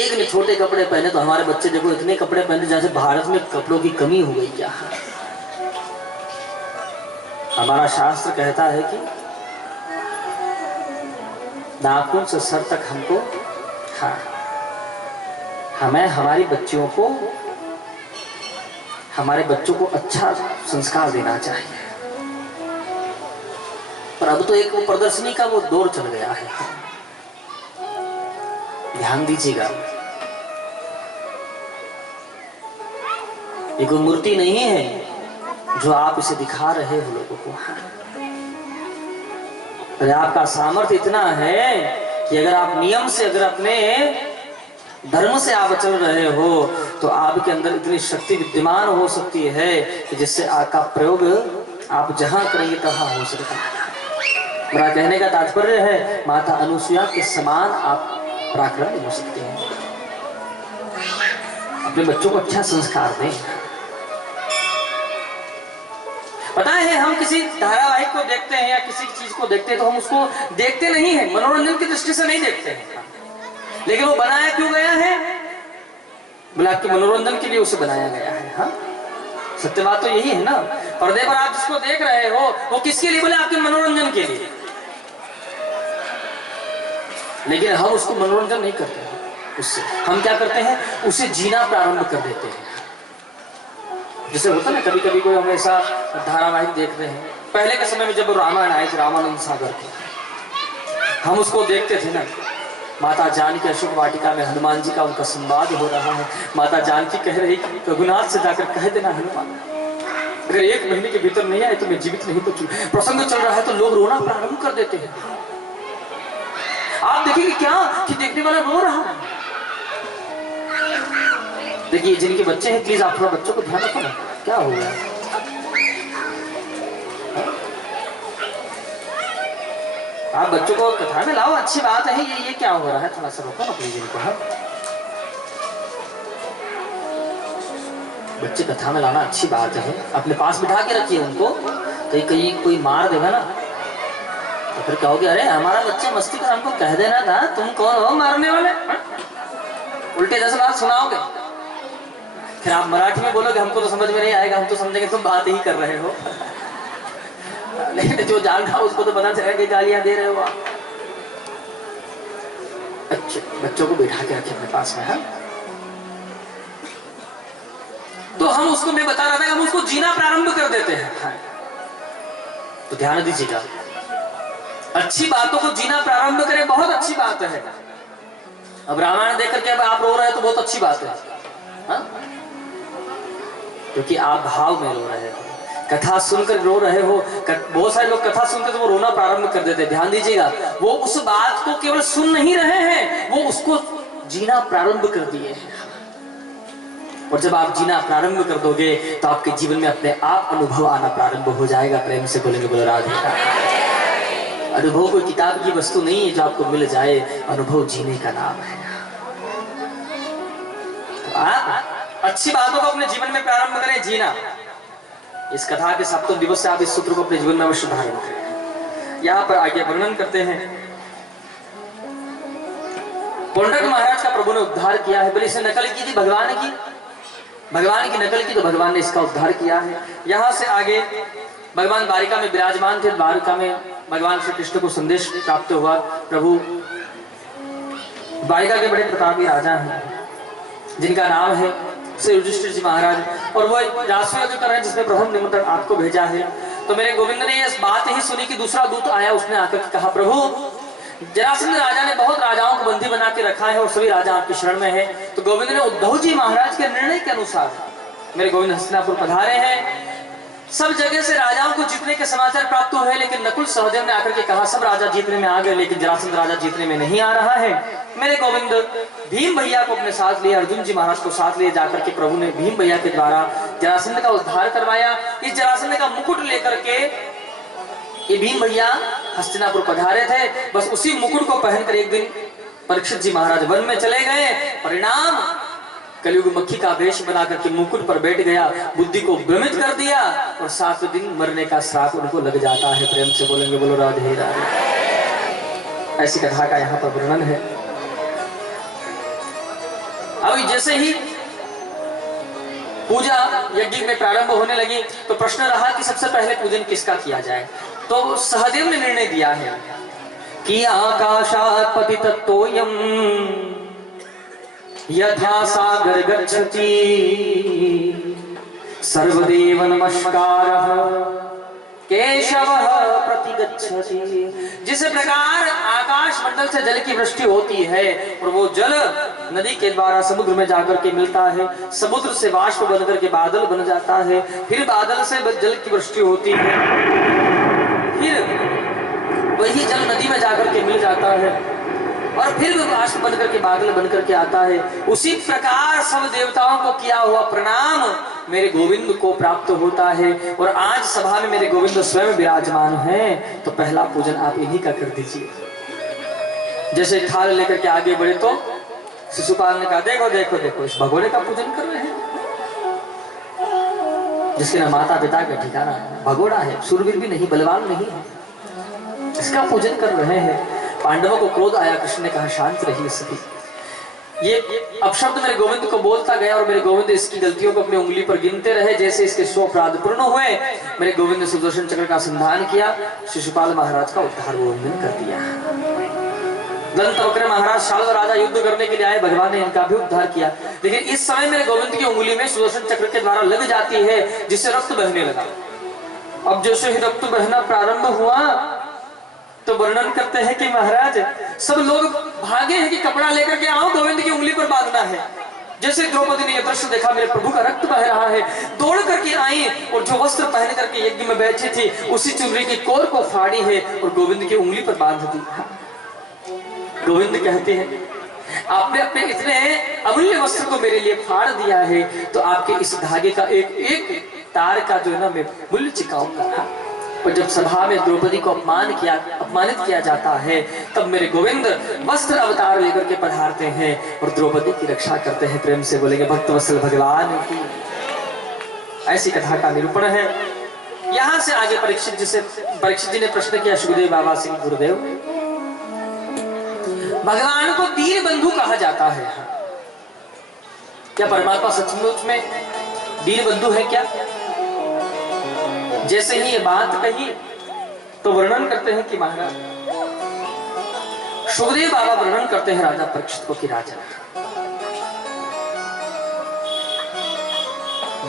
एक ने छोटे कपड़े पहने तो हमारे बच्चे देखो इतने कपड़े पहनते जैसे भारत में कपड़ों की कमी हो गई क्या। हमारा शास्त्र कहता है कि नाखून से सर तक हमको, हाँ, हमें हमारे बच्चों को अच्छा संस्कार देना चाहिए। पर अब तो एक वो प्रदर्शनी का वो दौर चल गया है, ध्यान दीजिएगा। ये कोई मूर्ति नहीं है जो आप इसे दिखा रहे हो लोगों को। अरे आपका सामर्थ्य इतना है कि अगर आप नियम से, अगर अपने धर्म से आप चल रहे हो तो आपके अंदर इतनी शक्ति विद्यमान हो सकती है कि जिससे आपका प्रयोग आप जहां करेंगे तहां हो सकता है। मेरा कहने का तात्पर्य है माता अनुसुईया के समान आप पराक्रमी हो सकते हैं। अपने बच्चों को अच्छा संस्कार दें। पता है हम किसी धारावाहिक को देखते हैं या किसी चीज को देखते हैं तो हम उसको देखते नहीं है, मनोरंजन की दृष्टि से नहीं देखते हैं, लेकिन वो बनाया क्यों गया है? बोला आपके मनोरंजन के लिए उसे बनाया गया है। हाँ, सत्य बात तो यही है ना। पर्दे पर आप जिसको देख रहे हो वो किसके लिए? बोले आपके मनोरंजन के लिए। लेकिन हम उसको मनोरंजन नहीं करते हैं, उससे हम क्या करते हैं? उसे जीना प्रारंभ कर देते हैं। जैसे होता ना, कभी कभी कोई हम ऐसा धारावाहिक देख रहे हैं, पहले के समय में जब रामायण आए थे, रामानंद सागर के, हम उसको देखते थे ना। माता जानकी अशोक वाटिका में हनुमान जी का उनका संवाद हो रहा है। माता जानकी कह रही कि रघुनाथ से जाकर कह देना हनुमान, अगर 1 महीने के भीतर नहीं आए तो मैं जीवित नहीं बचूं। प्रसंग चल रहा है तो लोग रोना प्रारंभ कर देते हैं। आप देखिए क्या कि देखने वाला रो रहा है। देखिए जिनके बच्चे हैं प्लीज आप थोड़ा बच्चों को ध्यान रखो ना, क्या हो गया? आप बच्चों को कथा में लाओ, अच्छी बात है। ये क्या हो रहा है? थोड़ा सा रोको ना प्लीज इनको। हाँ, बच्चे कथा में लाना अच्छी बात है, अपने पास बिठा के रखिए उनको। कहीं कोई मार देगा ना तो फिर कहोगे अरे हमारा बच्चा मस्ती कर, हमको कह देना था, तुम कौन हो मारने वाले? उल्टे 10 बात सुनाओगे। फिर आप मराठी में बोलोगे हमको तो समझ में नहीं आएगा, हम तो समझेंगे तुम बात ही कर रहे हो। लेकिन जो जान रहा उसको तो पता चलेगा कि गालियां दे रहे हो आप। अच्छे बच्चों को बैठा के रखे अपने पास में। हाँ, तो हम उसको, मैं बता रहा था, हम उसको जीना प्रारंभ कर देते हैं। हाँ, तो ध्यान दीजिएगा, अच्छी बातों को जीना प्रारंभ करें, बहुत अच्छी बात है। अब रामायण देखकर के आप रो रहे हैं तो बहुत अच्छी बात है। हाँ? क्योंकि आप भाव में रो रहे हो, कथा सुनकर रो रहे हो। बहुत सारे लोग कथा सुनते तो वो रोना प्रारंभ कर देते। ध्यान दीजिएगा, वो उस बात को केवल सुन नहीं रहे हैं, वो उसको जीना प्रारंभ कर दिए हैं। और जब आप जीना प्रारंभ कर दोगे तो आपके जीवन में अपने आप अनुभव आना प्रारंभ हो जाएगा। प्रेम से बोलेंगे बोलो राधे। अनुभव कोई किताब की वस्तु नहीं है जो आपको मिल जाए, अनुभव जीने का नाम है। तो आप अच्छी बातों को अपने जीवन में प्रारंभ करें जीना। इस कथा के 7वें दिवस से आप इस सूत्र को अपने जीवन में अवश्य धारण करें। यहाँ पर आगे वर्णन करते हैं, पुंडरक महाराज का प्रभु ने उद्धार किया है। बोले इसने नकल की थी भगवान की नकल की तो भगवान ने इसका उद्धार किया है। यहाँ से आगे भगवान द्वारिका में विराजमान थे। द्वारिका में भगवान श्री कृष्ण को संदेश प्राप्त हुआ। प्रभु द्वारिका के बड़े प्रतापी राजा हैं जिनका नाम है श्री युधिष्ठिर जी महाराज, और वो राजसूय कर रहे हैं जिसमें प्रथम निमंत्रण आपको भेजा है। तो मेरे गोविंद ने इस बात ही सुनी कि दूसरा दूत आया, उसने आकर कहा प्रभु जरासंध राजा ने बहुत राजाओं को बंदी बना के रखा है और सभी राजा आपकी शरण में है। तो गोविंद ने उद्धव जी महाराज के निर्णय के अनुसार मेरे गोविंद हस्तिनापुर पधारे हैं। सब जगह से राजाओं को जीतने के समाचार प्राप्त हुए, लेकिन नकुल सहदेव ने आकर के कहा सब राजा जीतने में आ गए लेकिन जरासंध राजा जीतने में नहीं आ रहा है। मेरे गोविंद भीम भैया को अपने साथ लिए, अर्जुन जी महाराज को साथ लिए जाकर के प्रभु ने भीम भैया के द्वारा जरासंध का उद्धार करवाया। इस जरासंध का मुकुट लेकर के ये भीम भैया हस्तिनापुर पधारे थे। बस उसी मुकुट को पहनकर एक दिन परीक्षित जी महाराज वन में चले गए। परिणाम कलयुग मक्खी का वेश बनाकर के मुकुट पर बैठ गया, बुद्धि को भ्रमित कर दिया और 7 दिन मरने का श्राप उनको लग जाता है। प्रेम से बोलेंगे बोलो राधे राधे। ऐसी कथा का यहाँ पर वर्णन है। जैसे ही पूजा यज्ञ में प्रारंभ होने लगी तो प्रश्न रहा कि सबसे पहले पूजन किसका किया जाए। तो सहदेव ने निर्णय दिया है कि आकाशात् पतितत्तोयम् यथा सागर गच्छति सर्वदेव नमस्कारः केशवः प्रतिगच्छति। जिस प्रकार आकाश मंडल से जल की वृष्टि होती है और वो जल नदी के द्वारा समुद्र में जाकर के मिलता है, समुद्र से वाष्प बनकर के बादल बन जाता है, फिर बादल से जल की वृष्टि होती है, फिर वही जल नदी में जाकर के मिल जाता है और फिर वाष्प बनकर के बादल बनकर के आता है। उसी प्रकार सब देवताओं को किया हुआ प्रणाम मेरे गोविंद को प्राप्त होता है। और आज सभा में मेरे गोविंद स्वयं विराजमान हैं, तो पहला पूजन आप इन्हीं का कर दीजिए। जैसे थाल लेकर के आगे बढ़े तो शिशुपाल ने कहा, देखो देखो देखो इस भगोड़े का पूजन कर रहे हैं, जिसके ना माता पिता का ठिकाना है, भगोड़ा है, शूरवीर भी नहीं, बलवान नहीं है, इसका पूजन कर रहे हैं। पांडवों को क्रोध आया, कृष्ण ने कहा शांत रहिए सभी। ये अपशब्द मेरे गोविंद को बोलता गया और मेरे गोविंद इसकी गलतियों को अपनी उंगली पर गिनते रहे। जैसे इसके 100 अपराध पूर्ण हुए, मेरे गोविंद ने सुदर्शन चक्र का संधान किया, शिशुपाल महाराज का उद्धार गोविंद कर दिया। दंतवक्र महाराज शाल्व राजा युद्ध करने के लिए आए, भगवान ने इनका भी उद्धार किया। लेकिन इस समय मेरे गोविंद की उंगली में सुदर्शन चक्र के द्वारा लग जाती है, जिससे रक्त बहने लगा। अब जैसे ही रक्त बहना प्रारंभ हुआ तो वर्णन करते हैं कि महाराज सब लोग भागे हैं कि कपड़ा लेकर के आओ, गोविंद की उंगली पर बांधना है। जैसे द्रौपदी ने यह दृश्य देखा, मेरे प्रभु का रक्त बह रहा है, दौड़ करके आई और जो वस्त्र पहन करके यज्ञ में बैठी थी उसी चुनरी की कोर को फाड़ी है और गोविंद की उंगली पर बांध दी। गोविंद कहते हैं, आपने अपने इतने अमूल्य वस्त्र को मेरे लिए फाड़ दिया है, तो आपके इस धागे का एक एक तार का जो है ना मैं मूल्य चुकाऊंगा। और जब सभा में द्रौपदी को अपमानित किया जाता है, तब मेरे गोविंद वस्त्र अवतार लेकर के पधारते हैं और द्रौपदी की रक्षा करते हैं। प्रेम से बोलेंगे भक्त वत्सल भगवान की। ऐसी कथा का निरूपण है। यहां से आगे परीक्षित जी ने प्रश्न किया सुखदेव बाबा से, गुरुदेव भगवान को दीन बंधु कहा जाता है, क्या परमात्मा सचमुच में दीन बंधु है क्या? जैसे ही ये बात कही तो वर्णन करते हैं कि महाराज सुखदेव बाबा वर्णन करते हैं राजा परीक्षित को कि राजा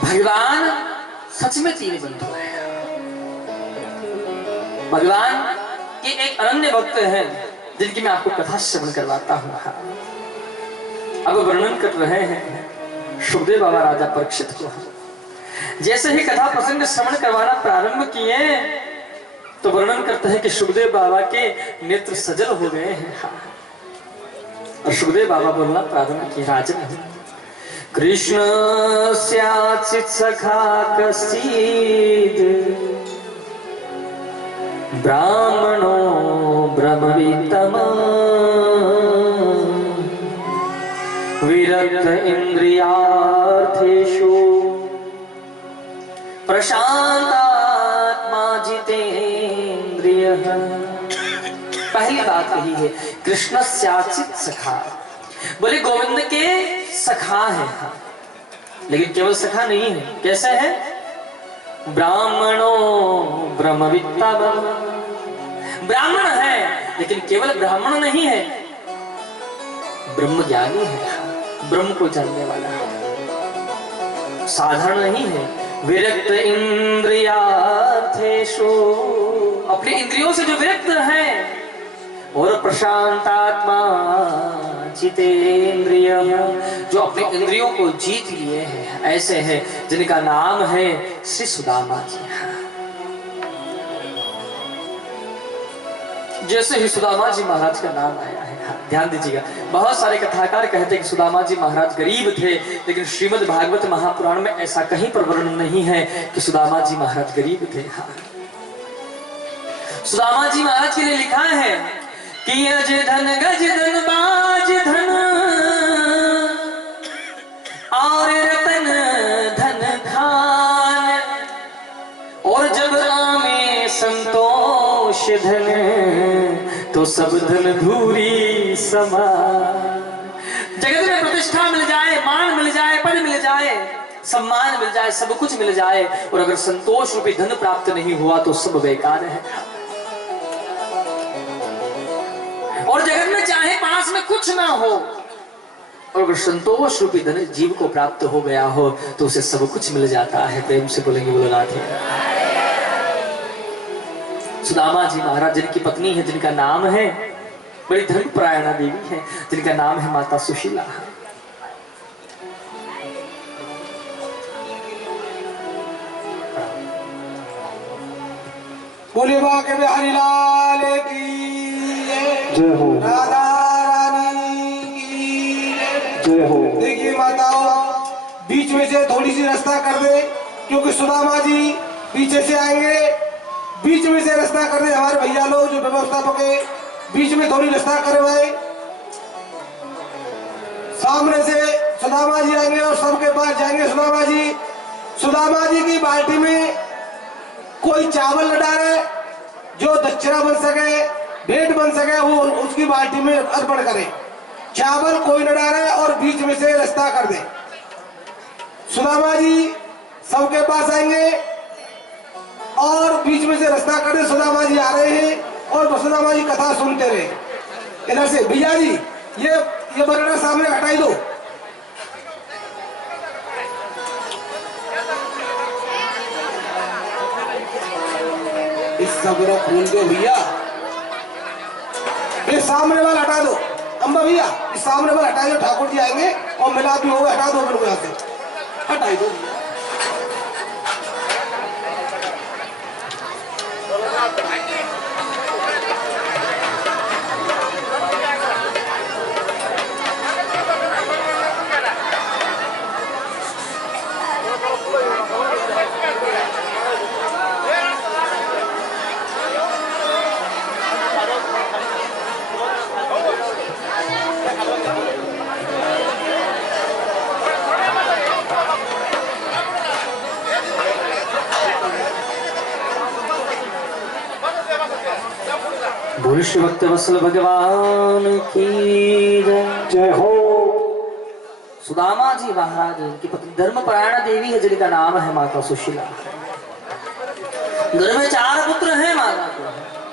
भगवान सच में दीन बंधु है। भगवान के एक अनन्य भक्त हैं जिनकी मैं आपको कथा श्रवण करवाता हूं। अब वर्णन कर रहे हैं सुखदेव बाबा राजा परीक्षित को। जैसे ही कथा प्रसंग श्रवण करवाना प्रारंभ किए तो वर्णन करते हैं कि सुखदेव बाबा के नेत्र सजल हो गए हैं और सुखदेव बाबा बोलना प्रारंभ किया, राजन कृष्ण स्याचित सखा कसीद ब्राह्मणो ब्रह्मवित्तम विरक्त इंद्रियार्थेषु प्रशांतात्मा जितेन्द्रियः। पहली बात यही है, कृष्ण स्याचित सखा, बोले गोविंद के सखा है, लेकिन केवल सखा नहीं है। कैसे है? ब्राह्मणो ब्रह्मवित्ता, ब्राह्मण है लेकिन केवल ब्राह्मण नहीं है, ब्रह्म ज्ञानी है, ब्रह्म को जानने वाला है, साधारण नहीं है। विरक्त इंद्रियार्थेषु, अपने इंद्रियों से जो विरक्त है, और प्रशांतात्मा जितेन्द्रिय, जो अपने इंद्रियों को जीत लिए हैं, ऐसे हैं जिनका नाम है श्री सुदामा जी। जैसे ही सुदामा जी महाराज का नाम आया है, ध्यान दीजिएगा, बहुत सारे कथाकार कहते हैं कि सुदामा जी महाराज गरीब थे, लेकिन श्रीमद् भागवत महापुराण में ऐसा कहीं पर वर्णन नहीं है कि सुदामा जी महाराज गरीब थे। सुदामा जी महाराज के लिए लिखा है कि अज धन गज धन बाज धन और रतन धन खान, और जब आमे संतोष धन तो सब धन धूरी समान। जगत में प्रतिष्ठा मिल जाए, मान मिल जाए, पद मिल जाए, सम्मान मिल जाए, सब कुछ मिल जाए, और अगर संतोष रूपी धन प्राप्त नहीं हुआ तो सब बेकार है। और जगत में चाहे पास में कुछ ना हो, और अगर संतोष रूपी धन जीव को प्राप्त हो गया हो तो उसे सब कुछ मिल जाता है। प्रेम से बोलेंगे बोलो राधे। सुदामा जी महाराज जिनकी पत्नी है, जिनका नाम है, बड़ी धर्मपरायणा देवी है, जिनका नाम है माता सुशीला। बोले बाके बिहारी लाल की जय हो, राधा रानी की जय हो। देखिए माताओं, बीच में से थोड़ी सी रास्ता कर दे, क्योंकि सुदामा जी पीछे से आएंगे। बीच में से रास्ता कर दे हमारे भैया लोग जो व्यवस्थापक है, बीच में थोड़ी रास्ता करवाए। सामने से सुदामा जी आएंगे और सबके पास जाएंगे। सुदामा जी की बाल्टी में कोई चावल न डाले, जो दक्षिणा बन सके, भेंट बन सके, वो उसकी बाल्टी में अर्पण करे। चावल कोई न डाले और बीच में से रास्ता कर दे। सुदामा जी सबके पास आएंगे और बीच में से रास्ता कर दे। सुदामा जी आ रहे हैं और सुदामा जी कथा सुनते रहे। इधर से भैया जी ये बरना सामने हटाई दो। इस सब खोल दो भैया, ये सामने वाला हटा दो। अम्बा भैया इस सामने वाला हटा दो, ठाकुर जी आएंगे और मिला भी होगा, हटा दो बिल्कुल, यहाँ से हटाई दो। बोल श्री भक्त वत्सल भगवान की जय हो। सुदामा जी महाराज की पत्नी धर्मपरायणा देवी है, जिनका नाम है माता सुशीला। घर में 4 पुत्र हैं माता को।